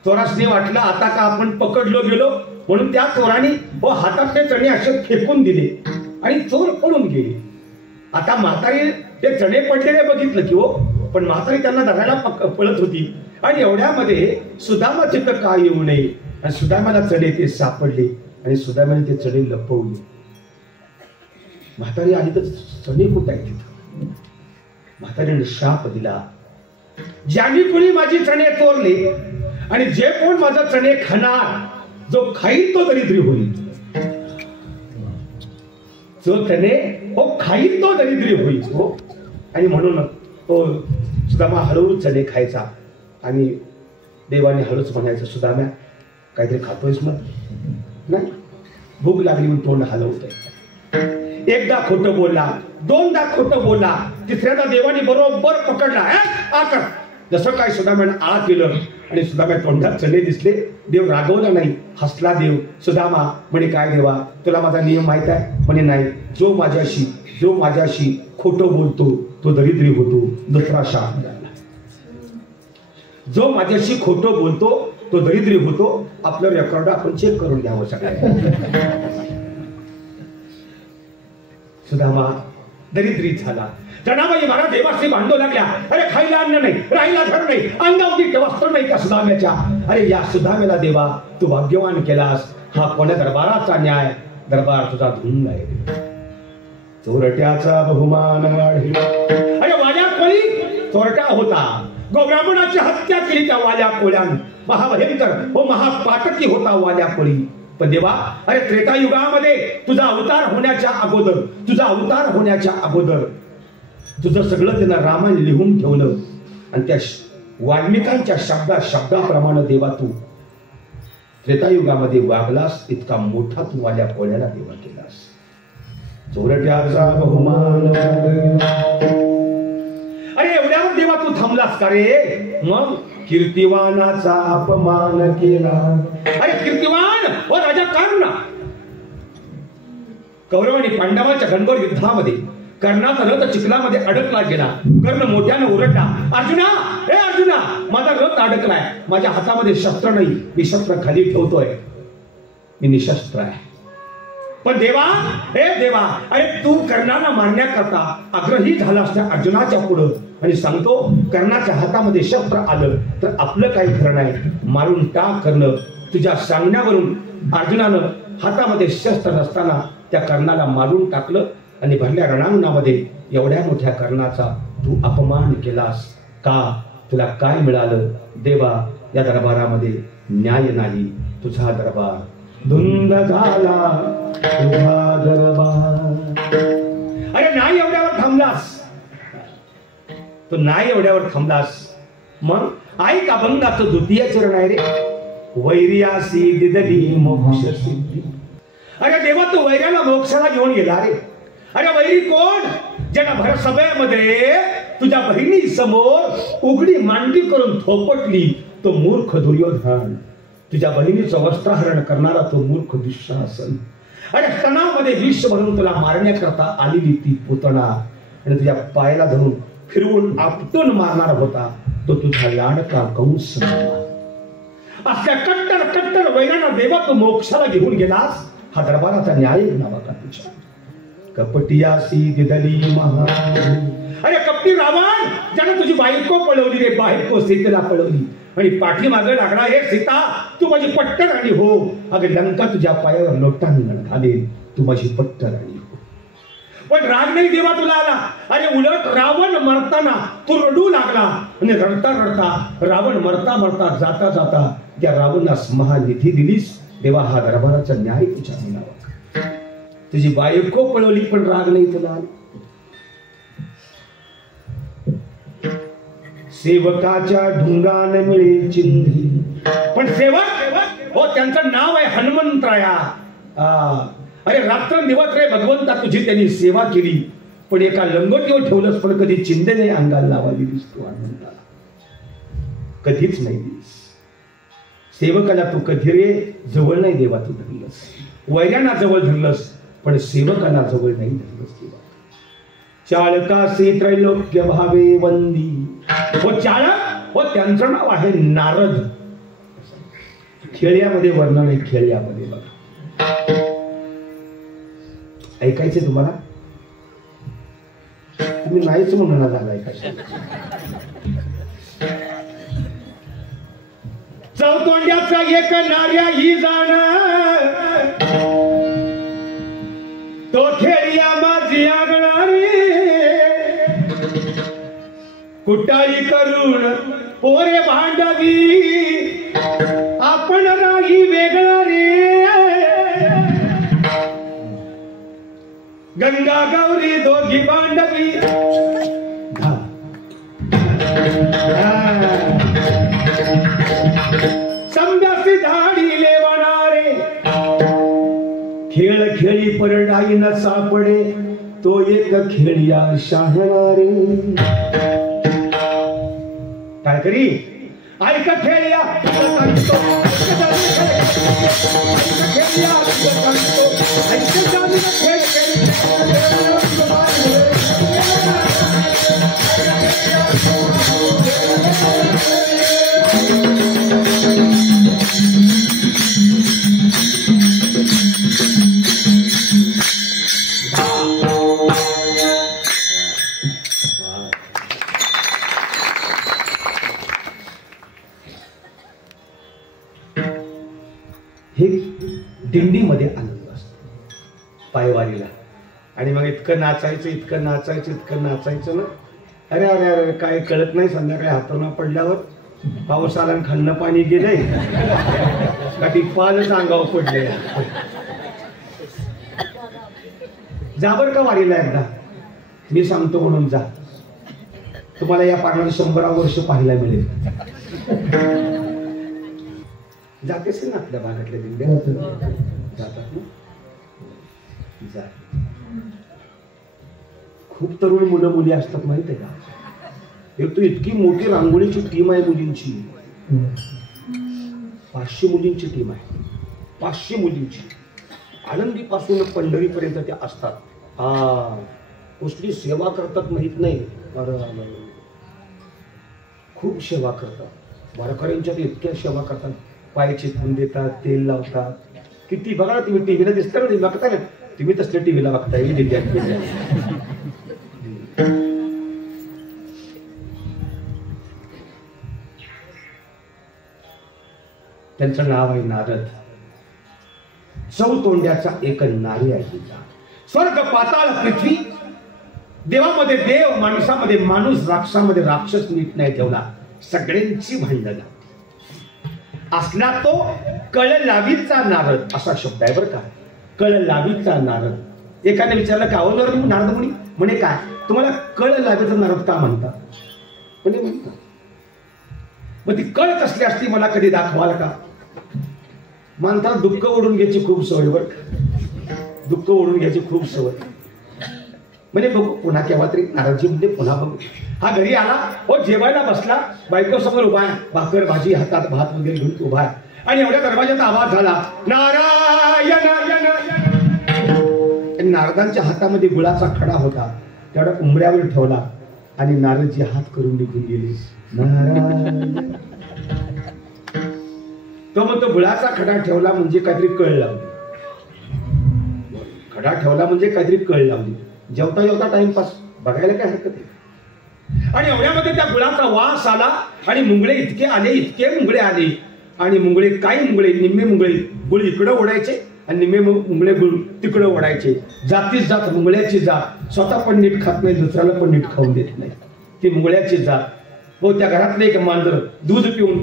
चोरासने वाटलं आता का आपण पकडलो गेलो, म्हणून त्या चोरांनी हातातले चणे असे फेकून दिले आणि चोर पळून गेले. आता म्हातारी ते चणे पडलेले बघितलं की हो, पण म्हातारी त्यांना धरायला पळत होती. आणि एवढ्यामध्ये सुदामा तिथं का येऊ नये, आणि सुदामाला चणे ते सापडले आणि सुदामाने ते चणे लपवले. म्हातारी आली तर चणे कुठे आहे तिथं. म्हातारीने शाप दिला, ज्यांनी कुणी माझी चणे चोरले आणि जे कोण माझा चणे खाणार, जो खाईल तो दरिद्री होईल. जो चणे खाईल तो दरिद्री होईल हो. आणि म्हणून तो सुदामा हळूच चणे खायचा आणि देवाने हळूच म्हणायचं, सुदाम्या काहीतरी खातोयस मग नाही, भूक लागली म्हणून तोंड हलवतोय. एकदा खोटं बोलला, 2दा खोटं बोलला, 3ऱ्यांदा देवाने बरोबर पकडला. आकर जसं काय सुदाम्याने आ केलं आणि सुदाम्या तोंडात चणे दिसले. देव रागवला नाही, हसला देव. सुदामा म्हणे काय देवा, तुला माझा नियम माहित आहे? म्हणे नाही. जो माझ्याशी खोटं बोलतो तो दरिद्री होतो. दुसरा शाप मिळाला. जो माझ्याशी खोटं बोलतो तो दरिद्री होतो. आपलं रेकॉर्ड आपण चेक करून घ्यावं सगळ्यांना. सुदामा दरिद्री झाला. जनाबाई मला देवाशी भांडू लागल्या, अरे खायला अन्न नाही, राहायला घर नाही, अंगावरती वस्त्र नाही का सुदाम्याच्या. अरे या सुदाम्याला देवा तू भाग्यवान केलास. हा कोण्या दरबाराचा न्याय, दरबार तुझा धुंद आहे. चोरट्याचा बहुमान वाढला. अरे वाल्या कोळी चोरटा होता, गोब्राह्मणाची हत्या केली त्या वाल्या कोळ्यानं. महाभयंकर महापातकी होता वाल्या कोळी. पण देवा अरे त्रेतायुगामध्ये तुझा अवतार होण्याच्या अगोदर तुझं सगळं त्यांना रामायण लिहून ठेवलं आणि त्या वाल्मिकांच्या शब्दाप्रमाणे देवा तू त्रेतायुगामध्ये वागलास. इतका मोठा तू वाल्या कोळ्याला देवा केलास. चोरट्याचा बहुमान. अरे एवढ्यावर देवा तू थांबलास का रे? मग कीर्तिवानाचा अपमान केला. अरे कीर्तिवान राजा कर्ण, कौरव आणि पांडवांच्या घनघोर युद्धामध्ये कर्णाचा रथ चिखलामध्ये अडकला गेला. कर्ण मोठ्याने ओरडला, अर्जुना माझा रथ अडकलाय, माझ्या हातामध्ये शस्त्र नाही, मी शस्त्र खाली ठेवतोय, मी निशस्त्र आहे. पण देवा अरे तू कर्णाला मारण्याकरता आग्रही झालास त्या अर्जुनाच्या पुढं आणि सांगतो कर्णाच्या हातामध्ये शस्त्र आलं तर आपलं काही खरं नाही, मारून टाक कर्ण. तुझ्या सांगण्यावरून अर्जुनानं हातामध्ये शस्त्र नसताना त्या कर्णाला मारून टाकलं आणि भरल्या रणांगणामध्ये एवढ्या मोठ्या कर्णाचा तू अपमान केलास का? तुला काय मिळालं? देवा या दरबारामध्ये न्याय नाही, तुझा दरबार धुंद झाला, तुझा दरबार. अरे नाही एवढ्यावर थांबलास. मग ऐक अभंगाचं द्वितीय चरण आहे रे. वैर्यासी दिदली मोक्ष सिद्धी. अरे देवा तू वैर्याला मोक्षाला घेऊन गेला रे. अरे वैरी कोण? ज्यांना भर सभेमध्ये तुझ्या बहिणी समोर उघडी मांडी करून थोपटली तो मूर्ख दुर्योधन. तुझ्या बहिणीचं वस्त्रहरण करणारा तो मूर्ख दुःशासन. अरे स्तनामध्ये विष भरून तुला मारण्याकरता आलेली ती पुतना आणि तुझ्या पायाला धरून फिरवून आपटून मारणार होता तो तुझा लाडका कंस. अशा कट्टर वैरांना देवा तू मोक्षाला घेऊन गेलास. हा दरबाराचा न्याय नावा का तुझ्या? कपटियासी दिदली महा. अरे कपटी रावण ज्यानं तुझी बायको पळवली रे, बायको सीतेला पळवली आणि पाठीमागे लागला, हे सीता तू माझी पट्टराणी हो. अगं लंका तुझ्या पायावर लोटांगण घालेल, तू माझी पट्टराणी हो. पण राग नाही देवा तुला आला. अरे उलट रावण मरताना तू रडू लागला आणि रडता रावण मरता जाता त्या रावणास महानिधी दिलीस. देवा हा दरबाराचा न्याय तुझ्या नावावर. तुझी बायको पळवली पण राग नाही तुला. सेवकाच्या ढुंगान मिळे चिंधी. पण सेवक त्यांचं नाव आहे हनुमंतराया. अरे रात्रंदिवस रे भगवंता तुझी त्यांनी सेवा केली पण एका लंगोटीवर ठेवलंस, पण कधी चिंधे नाही अंगाला लावावी दिसतो आनंदाला, कधीच नाही दिस. सेवकाला तू कधी रे जवळ नाही देवा तू धरलंस, वैऱ्यांना जवळ धरलंस पण सेवकांना जवळ नाही धरलंस देवा. चाळकासी त्रैलोक्य भावे वंदी, व चाळक व त्यांचं नाव आहे नारद. खेळ्यामध्ये वर्णन आहे, खेळ्यामध्ये बघा. ऐकायचे तुम्हाला? तुम्ही नाहीच म्हणून झालाय कशा. चौतोंड्याचा एक नार्या ही जाण, तो खेळ्या माझी आगणारी, कुटाळी करून पोरे भांडवी, आपण राही वेगळा रे. गंगा गौरी दोघी भांडवी, संध्यासी धाडी लेवणारे, खेळ खेळी परडाई न सापडे, तो एक खेळ्या शहाणारे. काय करी ऐक खेळ्या हे दिंडीमध्ये आनंद असतो पायवारीला. आणि मग इतकं नाचायचं इतकं नाचायचं इतकं नाचायचं ना, अरे अरे अरे काय कळत नाही. संध्याकाळी हाताना पडल्यावर पाऊस आला आणि खाल्लं पाणी गेलंय का ती पालच अंगावर पडले. जा बरं का वारीला एकदा, मी सांगतो म्हणून जा. तुम्हाला या पाण्याला 100 वर्ष पाहायला मिळेल. जातेच ना आपल्या भागातल्या दिंड्या जातात ना. जा. खूप तरुण मुलं मुली असतात माहित आहे का. एक तर इतकी मोठी रांगोळीची टीम आहे मुलींची, 500 मुलींची टीम आहे. 500 मुलींची आळंदीपासून पंढरीपर्यंत त्या असतात. कसली सेवा करतात माहित नाही. खूप सेवा करतात वारकऱ्यांच्या. इतक्या सेवा करतात, पाय चिपवून देतात, तेल लावतात. किती बघा ना तुम्ही टीव्हीला दिसता ना, बघताय ना तुम्ही, तसल्या टीव्हीला बघताय. त्यांचं नाव आहे नारद. चौतोंड्याचा एक नारी आहे. स्वर्ग पाताळ पृथ्वी, देवामध्ये देव, माणसामध्ये माणूस, राक्षसामध्ये राक्षस नीट नाही ठेवला. सगळ्यांची भांडणं असला तो कळलावीचा नारद असा शब्द आहे बरं का. कळलावीचा नारद. एकाने विचारलं का हो नारद मुनी, म्हणे काय तुम्हाला कळलावीचा नारद का म्हणतात? म्हणे म्हणतात. मग ती कळ कसली असती मला कधी दाखवाल का? माणसाला दुःख ओढून घ्यायची खूप सवय बरं का. दुःख ओढून घ्यायची खूप सवय. म्हणजे बघू पुन्हा केव्हा तरी नारदजी म्हणजे पुन्हा बघू. हा घरी आला, हो जेवायला बसला, बायको समोर उभा आहे, भाकर भाजी हातात भात वगैरे घेऊन उभा आहे. आणि एवढ्या दरवाजात आवाज झाला नारायण. नारदांच्या हातामध्ये गुळाचा खडा होता, तेवढा उंबऱ्यावर ठेवला आणि नारदजी हात करून निघून गेले. नारायण. तो म्हणतो गुळाचा खडा ठेवला म्हणजे काहीतरी कळ लावली. खडा ठेवला म्हणजे काहीतरी कळ लावली. जेवता जेवता टाइमपास बघायला काय हरकत आहे. आणि एवढ्यामध्ये त्या गुळाचा वास आला आणि मुंगळे इतके आले, इतके मुंगळे आले. आणि मुंगळे काही मुंगळे, निम्मे मुंगळे गुळ इकडं ओढायचे आणि निम्मे मुंगळे गुळ तिकडं ओढायचे. जातीच जात मुंगळ्याची जात. स्वतः पण नीट खात नाही, दुसऱ्याला पण नीट खाऊन देत नाही. ती मुंगळ्याची जात. हो त्या घरातलं एक मांजर दूध पिऊन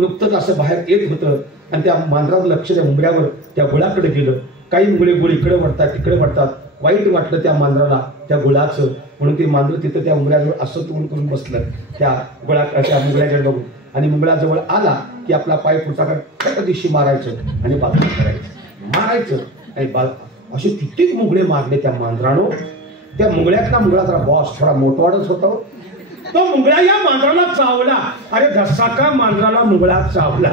नुकतंच असं बाहेर येत होतं आणि त्या मांजराचं लक्ष त्या मुंगळ्यावर त्या गुळाकडे गेलं. काही मुंगळे गुळ इकडे वळतात तिकडे वळतात. वाईट वाटलं त्या मांजराला त्या गुळाचं, म्हणून ते मांजर तिथं त्या मुंगळ्याजवळ असं तोंड करून बसलं त्या मुंगळ्याकडे बघून. आणि मुंगळ्याजवळ आला की आपला पाय पुढचा दिवशी मारायचं आणि बाजूला करायचं, मारायचं आणि असे कित्येक मुंगळे मारले त्या मांजरानं. त्या मुंगळ्यातला मुंगळा जरा बॉस थोडा मोठवाडच होता. तो मुंगळा या मांजराला चावला. अरे जसा का मांजराला मुंगळा चावला,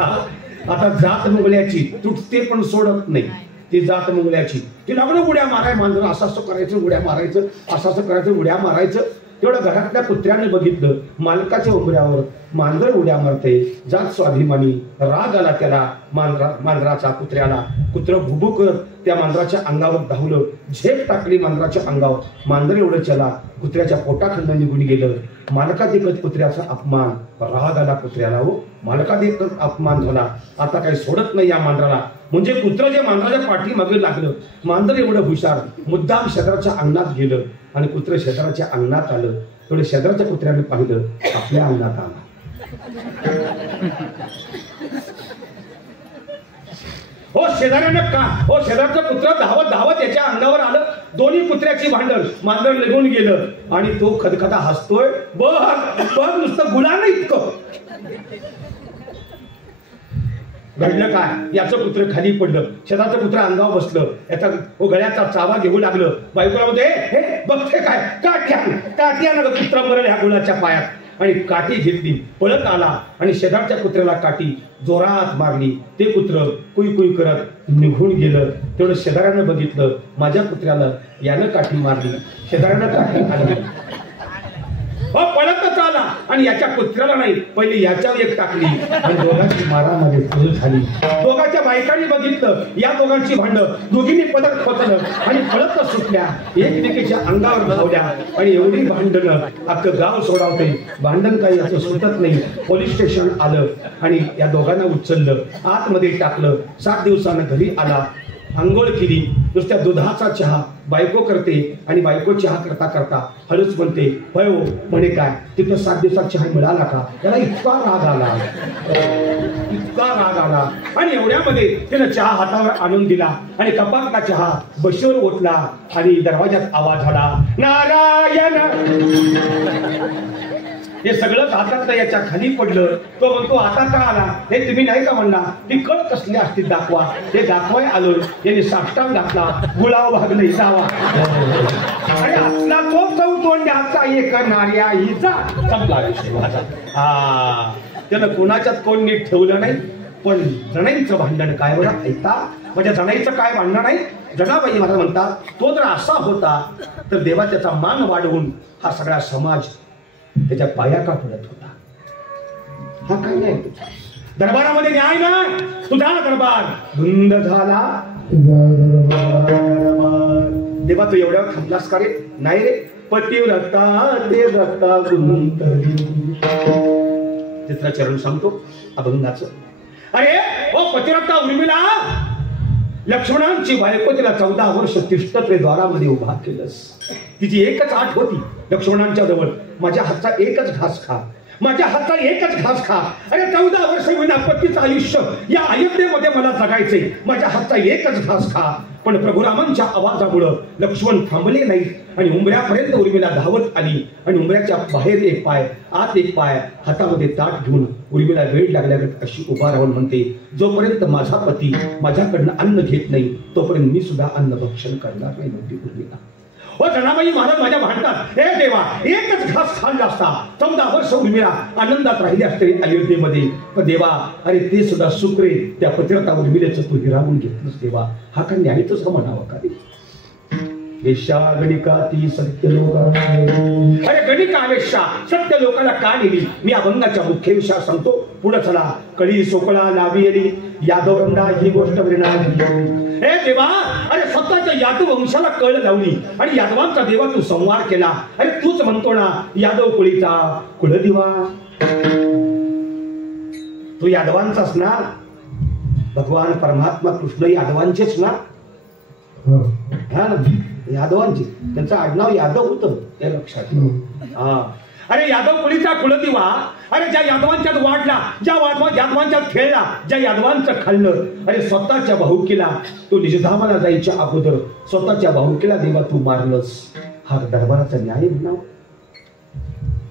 आता जात मुंगळ्याची तुटते पण सोडत नाही. ती जात मुंगळ्याची ती लागलं उड्या माराय. मांजर असं असं करायचं, उड्या मारायचं, असं असं करायचं, उड्या मारायचं. तेवढं घरातल्या कुत्र्याने बघितलं मालकाच्या उंबऱ्यावर मांजर उड्या मारते. जात स्वाभिमानी राग आला त्याला मांजराचा कुत्र्याला. कुत्र भुबू करत त्या मांजराच्या अंगावर धावलं, झेप टाकली मांजराच्या अंगावर. मांजर एवढं चला कुत्र्याच्या पोटाखंड निघून गेलं. मालका देखत कुत्र्याचा अपमान. राग आला कुत्र्याला. हो मालका देखत अपमान झाला. आता काही सोडत नाही या मांजराला. म्हणजे कुत्र जे मांजराच्या पाठीमागे लागलं. मांजर एवढं हुशार मुद्दाम शेजारच्या अंगणात गेलं आणि कुत्र शेजारच्या अंगणात आलं. थोडं शेजारच्या कुत्र्याने पाहिलं, आपल्या अंगणात आला. हो शेजाऱ्यानं का हो शेजारचं कुत्र धावत धावत त्याच्या अंगावर आलं. दोन्ही कुत्र्याची भांडण. मांजर निघून गेलं आणि तो खदखदा हसतोय. बघ बघ नुसतं गुलाम इतकं. घडलं काय, याचं कुत्र खाली पडलं. शेजारचं कुत्र अंगावर बसलं. याचा गळ्याचा चावा घेऊ लागलं. बायकोला म्हणते, हे बघते काय, काठ्या ना कुत्रा मरल ह्या गुलाच्या पायात. आणि काठी घेतली, पळत आला आणि शेजारच्या कुत्र्याला काठी जोरात मारली. ते कुत्र कुई कुई करत निघून गेलं. तेवढं शेजाऱ्यानं बघितलं, माझ्या कुत्र्याला यानं काठी मारली. शेजाऱ्यानं काठी आली. हो पळतच आला आणि याच्या कुत्र्याला नाही, पहिले याच्यावर एक टाकली आणि दोघांची मारामारी सुरू झाली. दोघांच्या बायकांनी बघितलं, या दोघांची भांडण. दोघींनी पदक खोचलं आणि पळतच सुटल्या. एकमेकीच्या अंगावर धावल्या आणि एवढी भांडणं अख्खं गाव सोडावते. भांडण काही असं सुटत नाही. पोलीस स्टेशन आलं आणि या दोघांना उचललं, आतमध्ये टाकलं. 7 दिवसानं घरी आला. अंघोळ केली. नुसत्या दुधाचा चहा बायको करते आणि बायको चहा करता करता हळूच म्हणते, होय हो म्हणे काय तिथं 7 दिवसात चहा मिळाला का. त्याला इतका राग आला, इतका राग आला. आणि एवढ्यामध्ये त्यानं चहा हातावर आणून दिला आणि कपातला चहा बशीवर ओतला आणि दरवाजात आवाज झाला, नारायण. हे सगळं हातात याच्या खाली पडलं. तो म्हणतो, आता का आला, हे तुम्ही नाही का म्हणला, ती कळ कसली असती दाखवा. हे दाखवाय आलो. यांनी साष्टांग घातला, गुलाव भागले जावा. आणि असला तो चौतोंड्याचा एक नार्या हिचा संपला विषय माझा. त्यानं कोणाच्यात कोण नीट ठेवलं नाही. पण जणाईचं भांडण काय बरं ऐकता. म्हणजे जणाईचं काय भांडण नाही. जनाबाई महाराज म्हणतात, तो जर असा होता तर देवा त्याचा मान वाढवून हा सगळा समाज त्याच्या पाया का पडत होता. हा काय नाही. दरबारामध्ये न्याय ना, तुझा दरबार धुंद झाला. देवा तू एवढ्यावर थांबलास का रे. नाही रे, पतिव्रता ते व्रता गुंतली. तिथलं चरण सांगतो अभंगाचं. अरे ओ पतिव्रता उर्मिला, लक्ष्मणांची बायको तिला 14 वर्ष तिष्ठत्रे द्वारामध्ये उभा केलंस. तिची एकच आठ होती लक्ष्मणांच्या जवळ, माझ्या हातचा एकच घास खा, माझ्या हातचा एकच घास खा. अरे 14 वर्ष विना पतीचं आयुष्य या अयोध्येमध्ये मला जगायचंय, माझ्या हातचा एकच घास खा. पण प्रभुरामांच्या आवाजामुळं लक्ष्मण थांबले नाहीत आणि उंबऱ्यापर्यंत उर्मिला धावत आली. आणि उंबऱ्याच्या बाहेर एक पाय, आत एक पाय, हातामध्ये ताट घेऊन उर्मिला वेळ लागल्यागत अशी उभा राहून म्हणते, जोपर्यंत माझा पती माझ्याकडनं अन्न घेत नाही तोपर्यंत मी सुद्धा अन्न भक्षण करणार नाही म्हणते उर्मिला. हो जनाबाई महाराज माझ्या भांडतात, हे देवा एकच घास खाल्ला असता 14 वर्ष उर्मिला आनंदात राहिली असते अयोध्येमध्ये. पण देवा अरे ते सुद्धा सुख रे, त्या पतिव्रता उर्मिलेचं तू हिरावून घेतलंस देवा. हा का न्यायच म्हणावं का रे. गणिका ती सत्य लोका. अरे गणिका वेश्या सत्य लोकांना का नेली. मी अभंगाच्या मुख्य विषय सांगतो, पुढे चला. कळी सोकळा लावी आली यादवरंडा ही गोष्ट हे देवा. अरे स्वतःच्या यादव वंशाला कळ लावली आणि यादवांचा देवा तू संवार केला. अरे तूच म्हणतो ना यादव कुळीचा कुलदिवा. तू यादवांचाच ना. भगवान परमात्मा कृष्ण यादवांचेच ना. हा ना, यादवांचे. त्यांचं आडनाव यादव होतं हे लक्षात. हा अरे यादव कुळीचा कुलदिवा. अरे ज्या यादवांच्यात वाढला, ज्या यादवांच्यात खेळला, ज्या यादवांचं खाल्लं. अरे स्वतःच्या भाऊकीला तू निजधामाला जायच्या अगोदर स्वतःच्या भाऊकीला देवा तू मारलंस. हा दरबाराचा न्याय म्हणाव.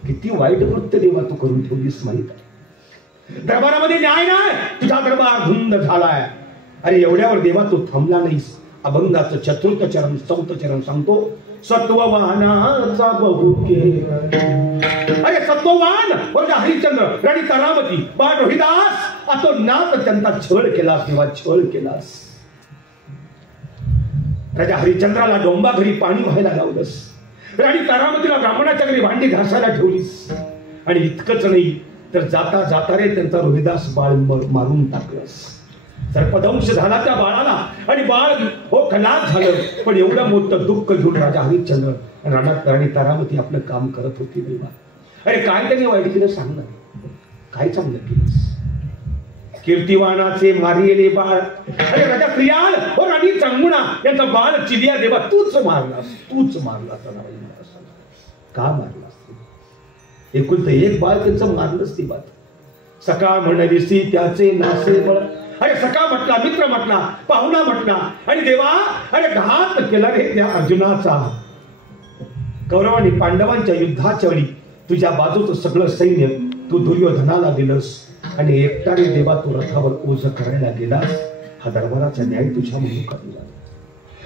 किती वाईट कृत्य देवा तू करून ठेवलीस माहित आहे. दरबारामध्ये न्याय नाही, तुझा दरबार धुंद झालाय. अरे एवढ्यावर देवा तू थांबला नाहीस. अभंगाचं चतुर्थ चरण चौथ चरण सांगतो. सत्ववानाचा बहुके, अरे सत्ववान म्हणजे हरिश्चंद्र, राणी तारावती, बाळ रोहिदास, आता नाथ त्यांचा छळ केलास किंवा छळ केलास. राजा हरिश्चंद्राला डोंबा घरी पाणी व्हायला लावलंस, राणी तारावतीला ब्राह्मणाच्या घरी भांडी घासायला ठेवलीस. आणि इतकंच नाही तर जाता जाता रे त्यांचा रोहिदास बाळ मारून टाकलंस. सर्पदंश झाला त्या बाळाला आणि बाळ हो खलास झालं. पण एवढं मोठं दुःख घेऊन राजा हरिश्चंद्र राणी तारावती आपलं काम करत होती. देवा, अरे काय त्यांनी वाईट केलं सांग ना, काय चांगलं केलंस? कीर्तिवानाचे मारिलेले बाळ, अरे राजा प्रियाळ हो राणी चांगुणा यांचा बाळ चिलिया, देवा तूच मारलास, तूच मारलास. का मारलास? एकुलतं एक बाळ त्यांचं मारलंच. ती बात सकाळ म्हणलीसी त्याचे नासे बळ. अरे सखा म्हटला, मित्र म्हटला, पाहुणा म्हटला, आणि देवा अरे घात केला रे त्या अर्जुनाचा. कौरव आणि पांडवांच्या युद्धाच्या वेळी तुझ्या बाजूचं सगळं सैन्य तू दुर्योधनाला दिलंस आणि एकटाने देवा तू रथावर ओझ करायला गेलास. हा दरबाराचा न्याय तुझ्या मुखात दिला.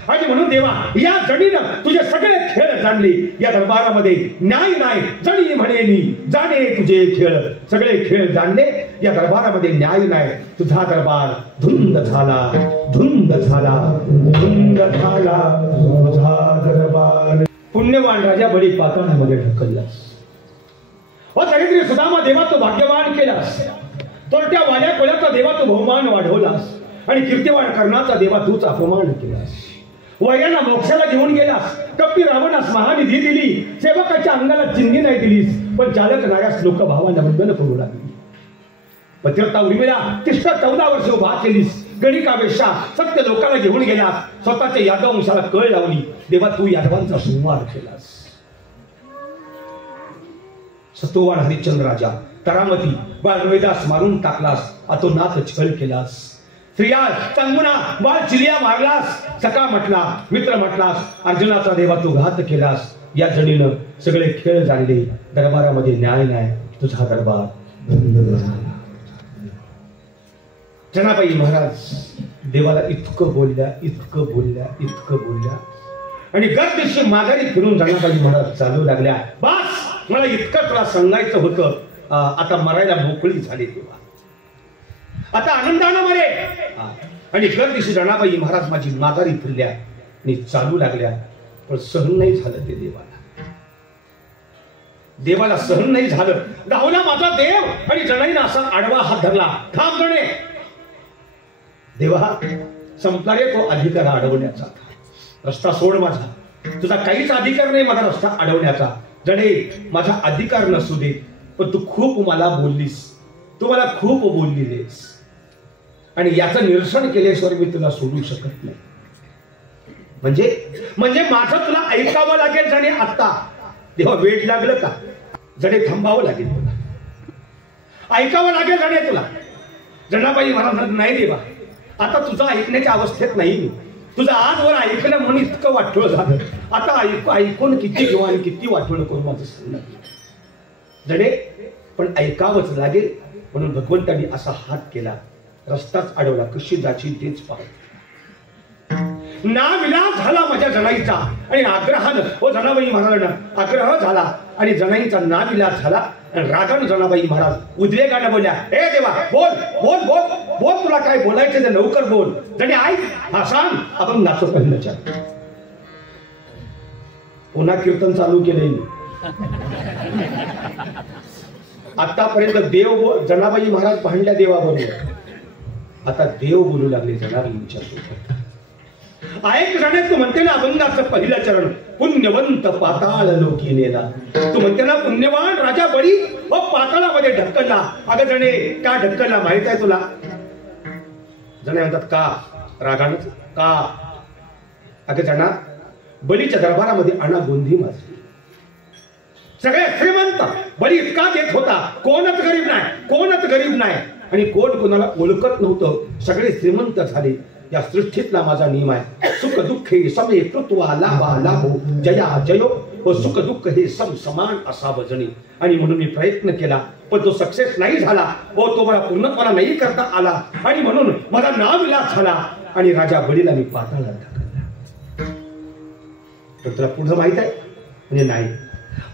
आणि म्हणून देवा या जणीनं तुझे सगळे खेळ जाणले. या दरबारामध्ये न्याय नाही, जणी म्हणेनी जाणे तुझे खेळ. सगळे खेळ जाणले, या दरबारामध्ये न्याय नाही. तुझा दरबार धुंद झाला, धुंद झाला, धुंद झाला तुझा दरबार. पुण्यवान राजा बळी पाताळामध्ये ढकललास. व तरी सुदामा देवा तू भाग्यवान केलास. तोरट्या वाल्या कोल्याचा देवा तू बहुमान वाढवलास. आणि कीर्तिवान कर्णाचा देवा तूच अपमान केलास. वैऱ्यांना मोक्षाला घेऊन गेलास. कपटी रावणास महानिधी दिली. सेवकाच्या अंगाला चिंधी नाही दिलीस. पण चालक नायास लोक भावांना वंदन करू लागली. पतिव्रता उर्मिला तिष्ठ 14 वर्ष उभा केलीस. गणिकावेशा सत्य लोकांना घेऊन गेलास. स्वतःच्या यादव वंशाला कळ लावली. देवा तू यादवांचा संहार केलास. सत्ववान हरिश्चंद्र राजा तारामती बाळ रोहिदास मारून टाकलास. अतोनाथ छळ केलास. स्त्रिया चांगुणा बाळ चिलिया मारलास. सखा म्हटला, मित्र म्हटलास, अर्जुनाचा देवा तू घात केलास. या जणीनं सगळे खेळ जाणले. दरबारामध्ये न्याय नाही, तुझा दरबार बंद झाला. जनाबाई महाराज देवाला इतकं बोलल्या, इतकं बोलल्या, इतकं बोलल्या. आणि गर्दिशी माघारी फिरून जनाबाई महाराज चालू लागल्या. बस, मला इतकं तुला सांगायचं होतं. आता मरायला मोकळी झाली. देवा आता आनंदानं मरे. आणि दर दिवशी जनाबाई महाराज माझी माघारी फिरल्या आणि चालू लागल्या. पण सहन नाही झालं ते देवाला. देवाला सहन नाही झालं. धावला माझा देव आणि जनाईनं असा आडवा हात धरला. थांब जणे. देवा संपला रे तो अधिकार अडवण्याचा. रस्ता सोड माझा. तुझा काहीच अधिकार नाही माझा रस्ता अडवण्याचा. जणे माझा अधिकार नसू दे, पण तू खूप मला बोललीस. तू मला खूप बोललीस आणि याचं निरसन केल्याशिवाय मी तुला सोडू शकत नाही. म्हणजे माझं तुला ऐकावं लागेल जणे. आता तेव्हा वेळ लागलं का जणे? थांबावं लागेल तुला, ऐकावं लागेल जणे तुला. जनाबाई महाराज नाही देवा, आता तुझं ऐकण्याच्या अवस्थेत नाही मी. तुझं आजवर ऐकलं म्हणून इतकं वाटोळ झालं. आता ऐकून किती घेऊ आणि किती वाटोळ करू माझं सांग जणे. पण ऐकावंच लागेल म्हणून भगवंतांनी असा हात केला. रस्ताच अडवला. कशी जाची तेच पाहत. नाविलाज झाला माझ्या जनाईचा आणि आग्रहानं व जनाबाई महाराजांना आग्रह झाला आणि जनाईचा नाविलाज झाला. रागानं जनाबाई महाराज उद्रेकानं बोलल्या, हे देवा बोल बोल बोल बोल, तुला काय बोलायचं ते लवकर बोल. जणे ऐक, हा सांग. आपण नाचो पहिल्याच्या. पुन्हा कीर्तन चालू केले. आतापर्यंत देव जनाबाई महाराज भांडल्या देवाबरोबर. आता देव बोलू लागले जनाबाईंच्या सोबत. ऐक जणे, तू म्हणते ना अभंगाचं पहिलं चरण, पुण्यवंत पाताळ लोकी नेला. तू म्हणते ना पुण्यवान राजा बळी व पाताळामध्ये ढकलला. अगं जणे का ढकलला माहित आहे तुला? जणे म्हणतात का? रागानं का? अगं जना, बळीच्या दरबारामध्ये आणा गोंधी माजली. सगळे श्रीमंत. बळी इतका देत होता, कोणच गरीब नाही, कोणच गरीब नाही. आणि कोण कोणाला ओळखत नव्हतं. सगळे श्रीमंत झाले. या सृष्टीतला माझा नियम आहे, सुख दुःख हे समे कृत्वा लाभा लाभो जया जयो व सुख दुःख हे सम समान असावं जणी. आणि म्हणून मी प्रयत्न केला, पण तो सक्सेस नाही झाला व तो मला पूर्णपणा नाही करता आला. आणि म्हणून मला नाविलाज झाला आणि राजा बळीला मी पाताळात टाकला. तर तुला पुढं माहित आहे म्हणजे नाही.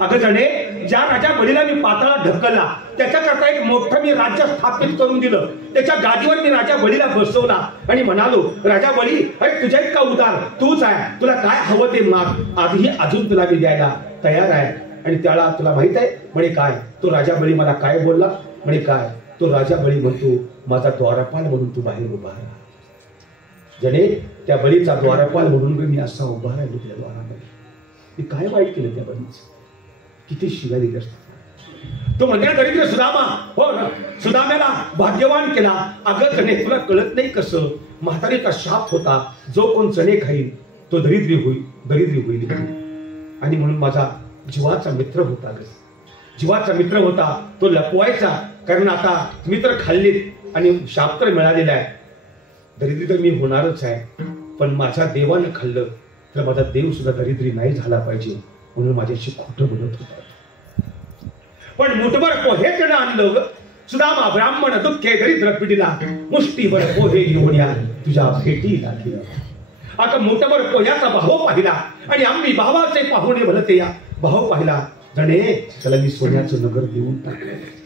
अगं जणे, ज्या राजा बळीला मी पाताळात ढकलला त्याच्याकरता एक मोठं मी राज्य स्थापित करून दिलं. त्याच्या गादीवर मी राजा बळीला बसवला आणि म्हणालो, राजा बळी, अरे तुझ्या इतका उदार तूच आहे, तुला काय हवं ते माग, आधी अजून तुला मी द्यायला तयार आहे. आणि त्याला तुला माहित आहे म्हणे काय, तो राजा बळी मला काय बोलला म्हणे काय, तो राजा बळी म्हणतो, माझा द्वारपाल म्हणून तू बाहेर उभा राहा. जणे, त्या बळीचा द्वारपाल म्हणून मी असा उभा राहिलो त्या द्वारामध्ये. मी काय वाईट केलं त्या बळीचं, किती शिव्या दिल्या असतात. तो म्हणजे दरिद्र सुदामा, हो ना, सुदाम्याला भाग्यवान केला. अगं जणे, तुला कळत नाही कसं, म्हातारीचा शाप होता, जो कोण चणे खाईल तो दरिद्री होईल. आणि म्हणून माझा जीवाचा मित्र होता, जीवाचा मित्र होता, तो लपवायचा, कारण आता मित्र खाल्लीत आणि शाप तर मिळालेला आहे. दरिद्री तर मी होणारच आहे, पण माझ्या देवानं खाल्लं तर माझा देव सुद्धा दरिद्री नाही झाला पाहिजे, म्हणून माझ्याशी खोटं बोलत होता. पण मुठभर पोहे त्यानं आणलं. सुदामा ब्राह्मण दुःखे दरिद्र पिढीला, मुष्टीभर पोहे घेऊन या तुझ्या भेटीला गेला. आता मुठभर पोह्याचा भाव पाहिला आणि आम्ही भावाचे पाहुणे भलते या भाव पाहिला. जणे, त्याला मी सोन्याचं नगर देऊन टाकलं.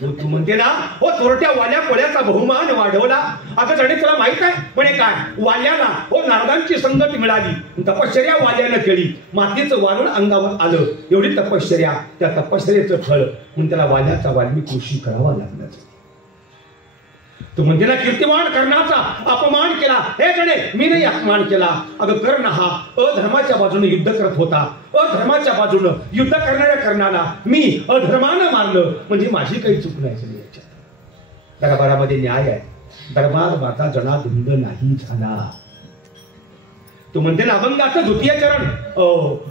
तू म्हणते ना, हो चोरट्या वाल्या कोळ्याचा बहुमान वाढवला. अगं जणे, तुला माहित आहे म्हणे काय, वाल्याला हो नारदांची संगत मिळाली, तपश्चर्या वाल्यानं केली, मातीचं वारुळ अंगावर आलं, एवढी तपश्चर्या, त्या तपश्चर्याचं फळ म्हणून त्याला वाल्याचा वाल्मिक ऋषी करावा लागला. तू म्हणते ना, कीर्तिमान कर्णाचा अपमान केला. हे जणे, मी नाही अपमान केला. अगं कर्ण हा अधर्माच्या बाजूने युद्ध करत होता, अधर्माच्या बाजूनं युद्ध करणाऱ्या कर्णाला मी अधर्मानं मारलं, म्हणजे माझी काही चूक नाही झाली याच्यात. दरबारामध्ये न्याय आहे, दरबार माझा जनाधुंद नाही झाला. तू म्हणते ना, अभंगाचं द्वितीय चरण,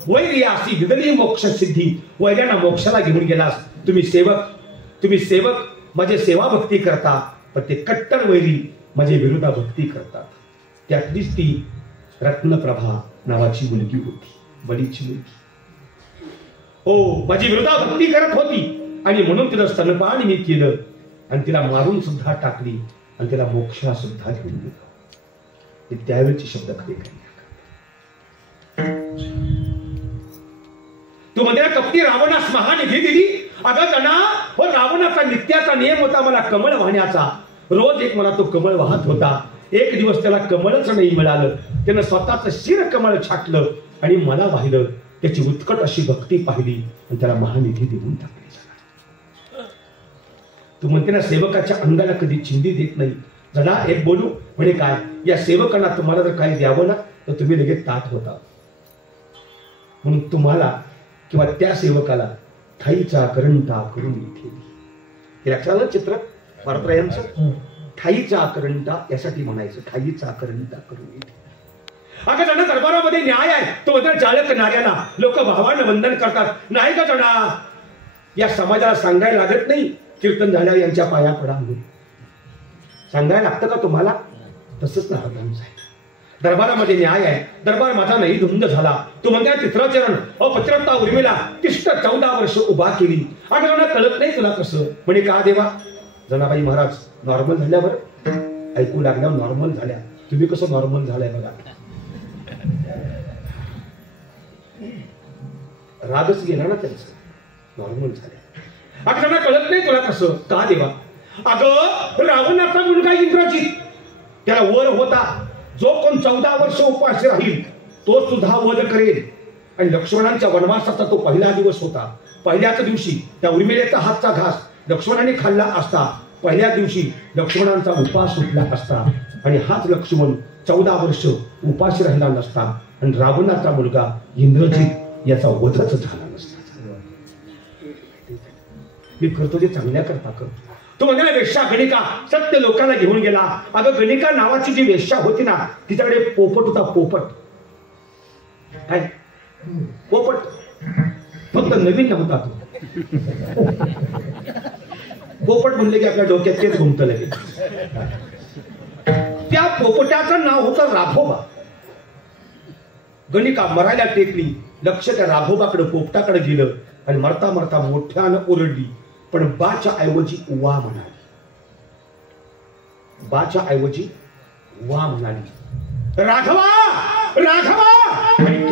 वैर्यासी विदली मोक्ष सिद्धी, वैर्याना मोक्षाला घेऊन गेलास. तुम्ही सेवक माझे सेवा भक्ती करता, पण ते कट्टर वैरी माझे विरोधा भक्ती करतात. त्यातलीच ती रत्नप्रभा नावाची मुलगी होती, बळीची मुलगी. हो, माझी विरोधा भक्ती करत होती आणि म्हणून तिला स्तनपान मी केलं आणि तिला मारून सुद्धा टाकली आणि तिला मोक्षाला सुद्धा घेऊन गेलो. त्यावेळेचे शब्द खरे काही. तू म्हणजे कपटी रावणास महानिधी दिली. अगं जना, हो रावणाचा नित्याचा नियम होता मला कमळ वाहण्याचा. रोज एक मला तो कमळ वाहत होता. एक दिवस त्याला कमळच नाही मिळालं, त्यानं स्वतःचं शिर कमळ छाटलं आणि मला वाहिलं. त्याची उत्कट अशी भक्ती पाहिली आणि त्याला महानिधी देऊन टाकली. तू म्हणते ना, सेवकाच्या अंगाला कधी चिंधी देत नाही. जना, एक बोलू म्हणे काय, या सेवकांना तुम्हाला जर काही द्यावं ना तर तुम्ही लगेच ताट होता, म्हणून तुम्हाला किंवा त्या सेवकाला ठाईचा करंटा करून ठेवली. हे लक्षात आलं चित्र परत्रयांचं. ठाईचा करंटा यासाठी म्हणायचं, ठाईचा करंटा करून ठेवली. अगं जण, दरबारामध्ये न्याय आहे. तो बदल जाळक नार्याला लोक भावानं वंदन करतात, नाही का जना? या समाजाला सांगायला लागत नाही कीर्तन झाल्या यांच्या पाया पडा म्हणून. सांगायला लागतं का तुम्हाला? तसंच नारदांचं आहे. दरबारामध्ये न्याय आहे. दरबार माझा नाही धुंद झाला. तू म्हणताय चित्रचरण अपत्रता उर्मिला तिष्ट 14 वर्ष उभा केली. अगं कळत नाही तुला कसं म्हणे का देवा? जनाबाई महाराज नॉर्मल झाल्यावर ऐकू लागल्या, नॉर्मल झाल्या. तुम्ही कसं नॉर्मल झालाय बघा. रागच गेला ना त्यांचं, नॉर्मल झाल्या. अगं कळत नाही तुला कसं का देवा? अगं रावणाचा मुलगा इंद्रजित, त्याला वर होता, जो कोण 14 वर्ष उपाशी राहील तो सुद्धा वध करेल. आणि लक्ष्मणांच्या वनवासाचा तो पहिला दिवस होता. पहिल्याच दिवशी त्या उर्मिलेचा हातचा घास लक्ष्मणाने खाल्ला असता, पहिल्या दिवशी लक्ष्मणांचा उपास सुटला असता आणि हाच लक्ष्मण 14 वर्ष उपाशी राहिला नसता आणि रावणाचा मुलगा इंद्रजित याचा वधच झाला नसता. मी करतो ते चांगल्या करता करतो. तो म्हणजे वेश्या गणिका सत्य लोकांना घेऊन गेला. अगं गणिका नावाची जी वेश्या होती ना, तिच्याकडे पोपट होता. पोपट काय? पोपट फक्त नवीन नव्हता तो. पोपट म्हणले की आपल्या डोक्यात तेच घुमतं लगेच. त्या पोपटाचं नाव होतं राघोबा. गणिका मरायला टेकली, लक्ष त्या राघोबाकडे पोपटाकडे गेलं आणि मरता मरता मोठ्यानं ओरडली, पण बाच्या ऐवजी वा म्हणाली. बाच्या ऐवजी वा म्हणाली. राघवा, राघवा,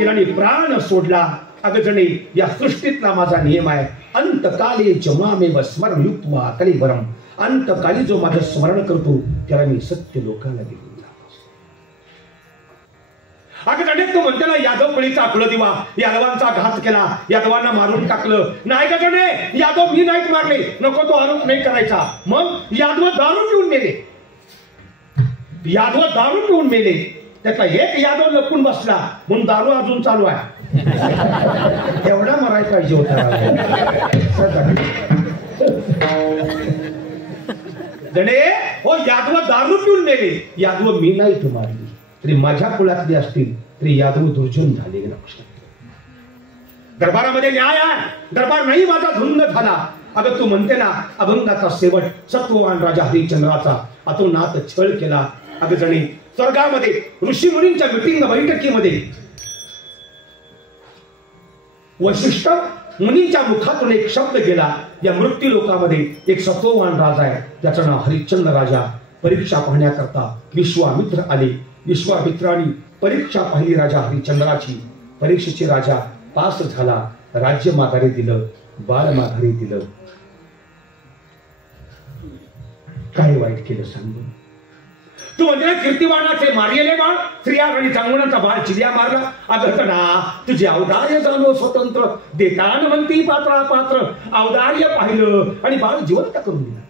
वीराने प्राण सोडला. अगं जणे या सृष्टीतला माझा नियम आहे, अंतकाले जमामेव स्मरण युक्त्वा कलेवरम. अंतकाली जो माझं स्मरण करतो त्याला मी सत्य लोकाला घेऊन जातो. अगं जणे तू म्हणते ना यादव पळीचा कुलदिवा, यादवांचा घात केला, यादवांना मारून टाकलं. नाही का जणे, यादव मी नाहीत मारले, नको तो आरोप नाही करायचा. मग यादव दारू पिऊन मेले, यादव दारू पिऊन मेले. त्याचा एक यादव लपून बसला म्हणून दारू अजून चालू आहे. एवढा मरायला पाहिजे होता. जणे हो यादव दारू पिऊन मेले, यादव मी नाही तू मारली. तरी माझ्या कुळातली असतील तरी यादव दुर्जन झाले. दरबारामध्ये न्याय आहे, दरबार नाही माझा धुंद झाला. अगं तू म्हणते ना अभंगाचा शेवट सत्ववान राजा हरिश्चंद्राचा अतोनात छळ केला. अगं जणी स्वर्गामध्ये ऋषी मुनींच्या मीटिंग बैठकीमध्ये वशिष्ठ मुनींच्या मुखातून एक शब्द गेला. या मृत्यू लोकामध्ये एक सत्ववान राजा आहे, त्याचं नाव हरिश्चंद्र राजा. परीक्षा पाहण्याकरता विश्वामित्र आले. विश्वामित्रांनी परीक्षा पाहिली राजा हरिश्चंद्राची. परीक्षेचे राजा पास झाला, राज्य माघारी दिलं, बाळ माघारी दिलं. काय वाईट केलं सांगू? तू म्हणजे कीर्तिवानाचे मारलेले बाळ, स्त्रिया आणि चांगुणाचा बाळ चिलिया मारला. अगतना तुझे औदार्य जाणो स्वतंत्र, देतान म्हणती पात्रा पात्र. औदार्य पाहिलं आणि बाळ जिवंत करून दिला.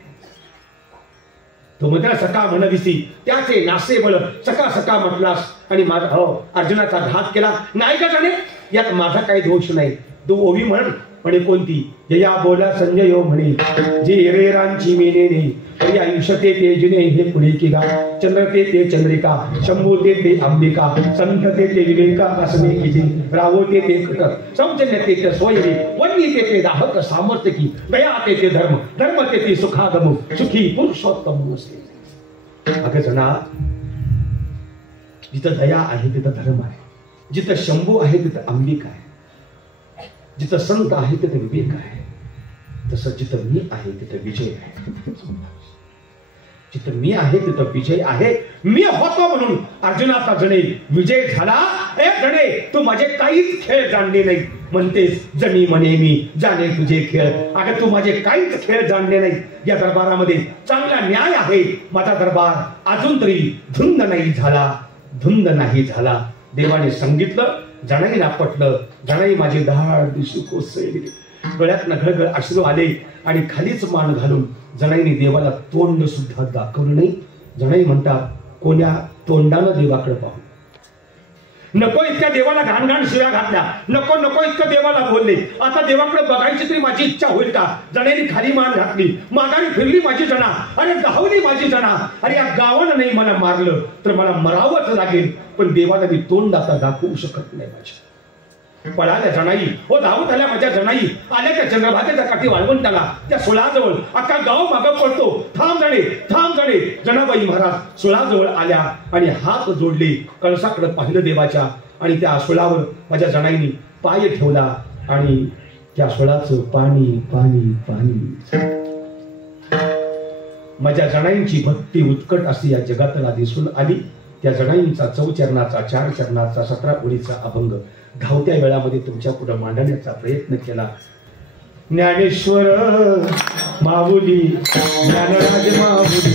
तो म्हणला सका म्हणविसी त्याचे नासे बळ, सका सका म्हटलास आणि माझा अर्जुनाचा घात केला. नाही का जाणे यात माझा काही दोष नाही. तू ओवी म्हणे कोणती जया बोला संजय म्हणे, जे हिरेरांची मेने नाही या आयुष्यते ते जिने हे पुढे की गा. चंद्र ते चंद्रिका, शंभू ते अंबिका, संत ते विवेका असणे किती. राहो ते कटर, सौजन्य ते स्वयरी, वन्नी ते दाहक सामर्थ्य की. दया ते धर्म, धर्म ते सुखागम, सुखी पुरुषोत्तम असते. अगं जना जिथं दया आहे तिथं धर्म आहे, जिथं शंभू आहे तिथं अंबिका आहे, जिथं संत आहे तिथं विवेक आहे. तसं जिथं मी आहे तिथं विजय आहे. जिथं मी आहे तिथं विजय आहे. मी होतो म्हणून अर्जुनाचा जणे विजय झाला. जणे तू माझे काहीच खेळ जाणले नाही म्हणतेस. जणी म्हणे मी जाणे तुझे खेळ. अगं तू माझे काहीच खेळ जाणले नाही. या दरबारामध्ये चांगला न्याय आहे. माझा दरबार अजून तरी धुंद नाही झाला, धुंद नाही झाला. देवाने सांगितलं, जणाईला पटलं. जणाई माझी धाड दिशू कोसळली. गळ्यात नघळगळ अश्रू आले आणि खालीच मान घालून जणाईने देवाला तोंड सुद्धा दाखवलं नाही. जणाई म्हणतात कोण्या तोंडानं देवाकडे पाहू. नको इतक्या देवाला घाण घाण शिव्या घातल्या, नको नको इतकं देवाला बोलले. आता देवाकडे बघायची तरी माझी इच्छा होईल का? जणाईने खाली मान घातली, माघारी फिरली माझी जना. अरे गावली माझी जना. अरे या गावानं नाही मला मारलं तर मला मरावंच लागेल, पण देवाला मी तोंड आता दाखवू शकत नाही. माझ्या पळाल्या जणाई हो धावत आल्या माझ्या जणाई. आल्या त्या चंद्रभागेच्या काठी वाळवंटाला, त्या सुळाजवळ. अख्खा गाव मागं पडतो. थांब जणे, थांब जणे. जनाबाई महाराज सुळाजवळ आल्या आणि हात जोडले, कळसाकडे पाहिलं देवाच्या. आणि त्या सुळावर माझ्या जणाईनी पाय ठेवला आणि त्या सुळाचं पाणी पाणी पाणी. माझ्या जणाईंची भक्ती उत्कट अशी या जगातला दिसून आली. त्या जणाईंचा 4 चरणाचा 4 चरणाचा 17 ओळीचा अभंग धावत्या वेळामध्ये तुमच्या पुढे मांडण्याचा प्रयत्न केला. ज्ञानेश्वर माऊली, ज्ञानराज माऊली.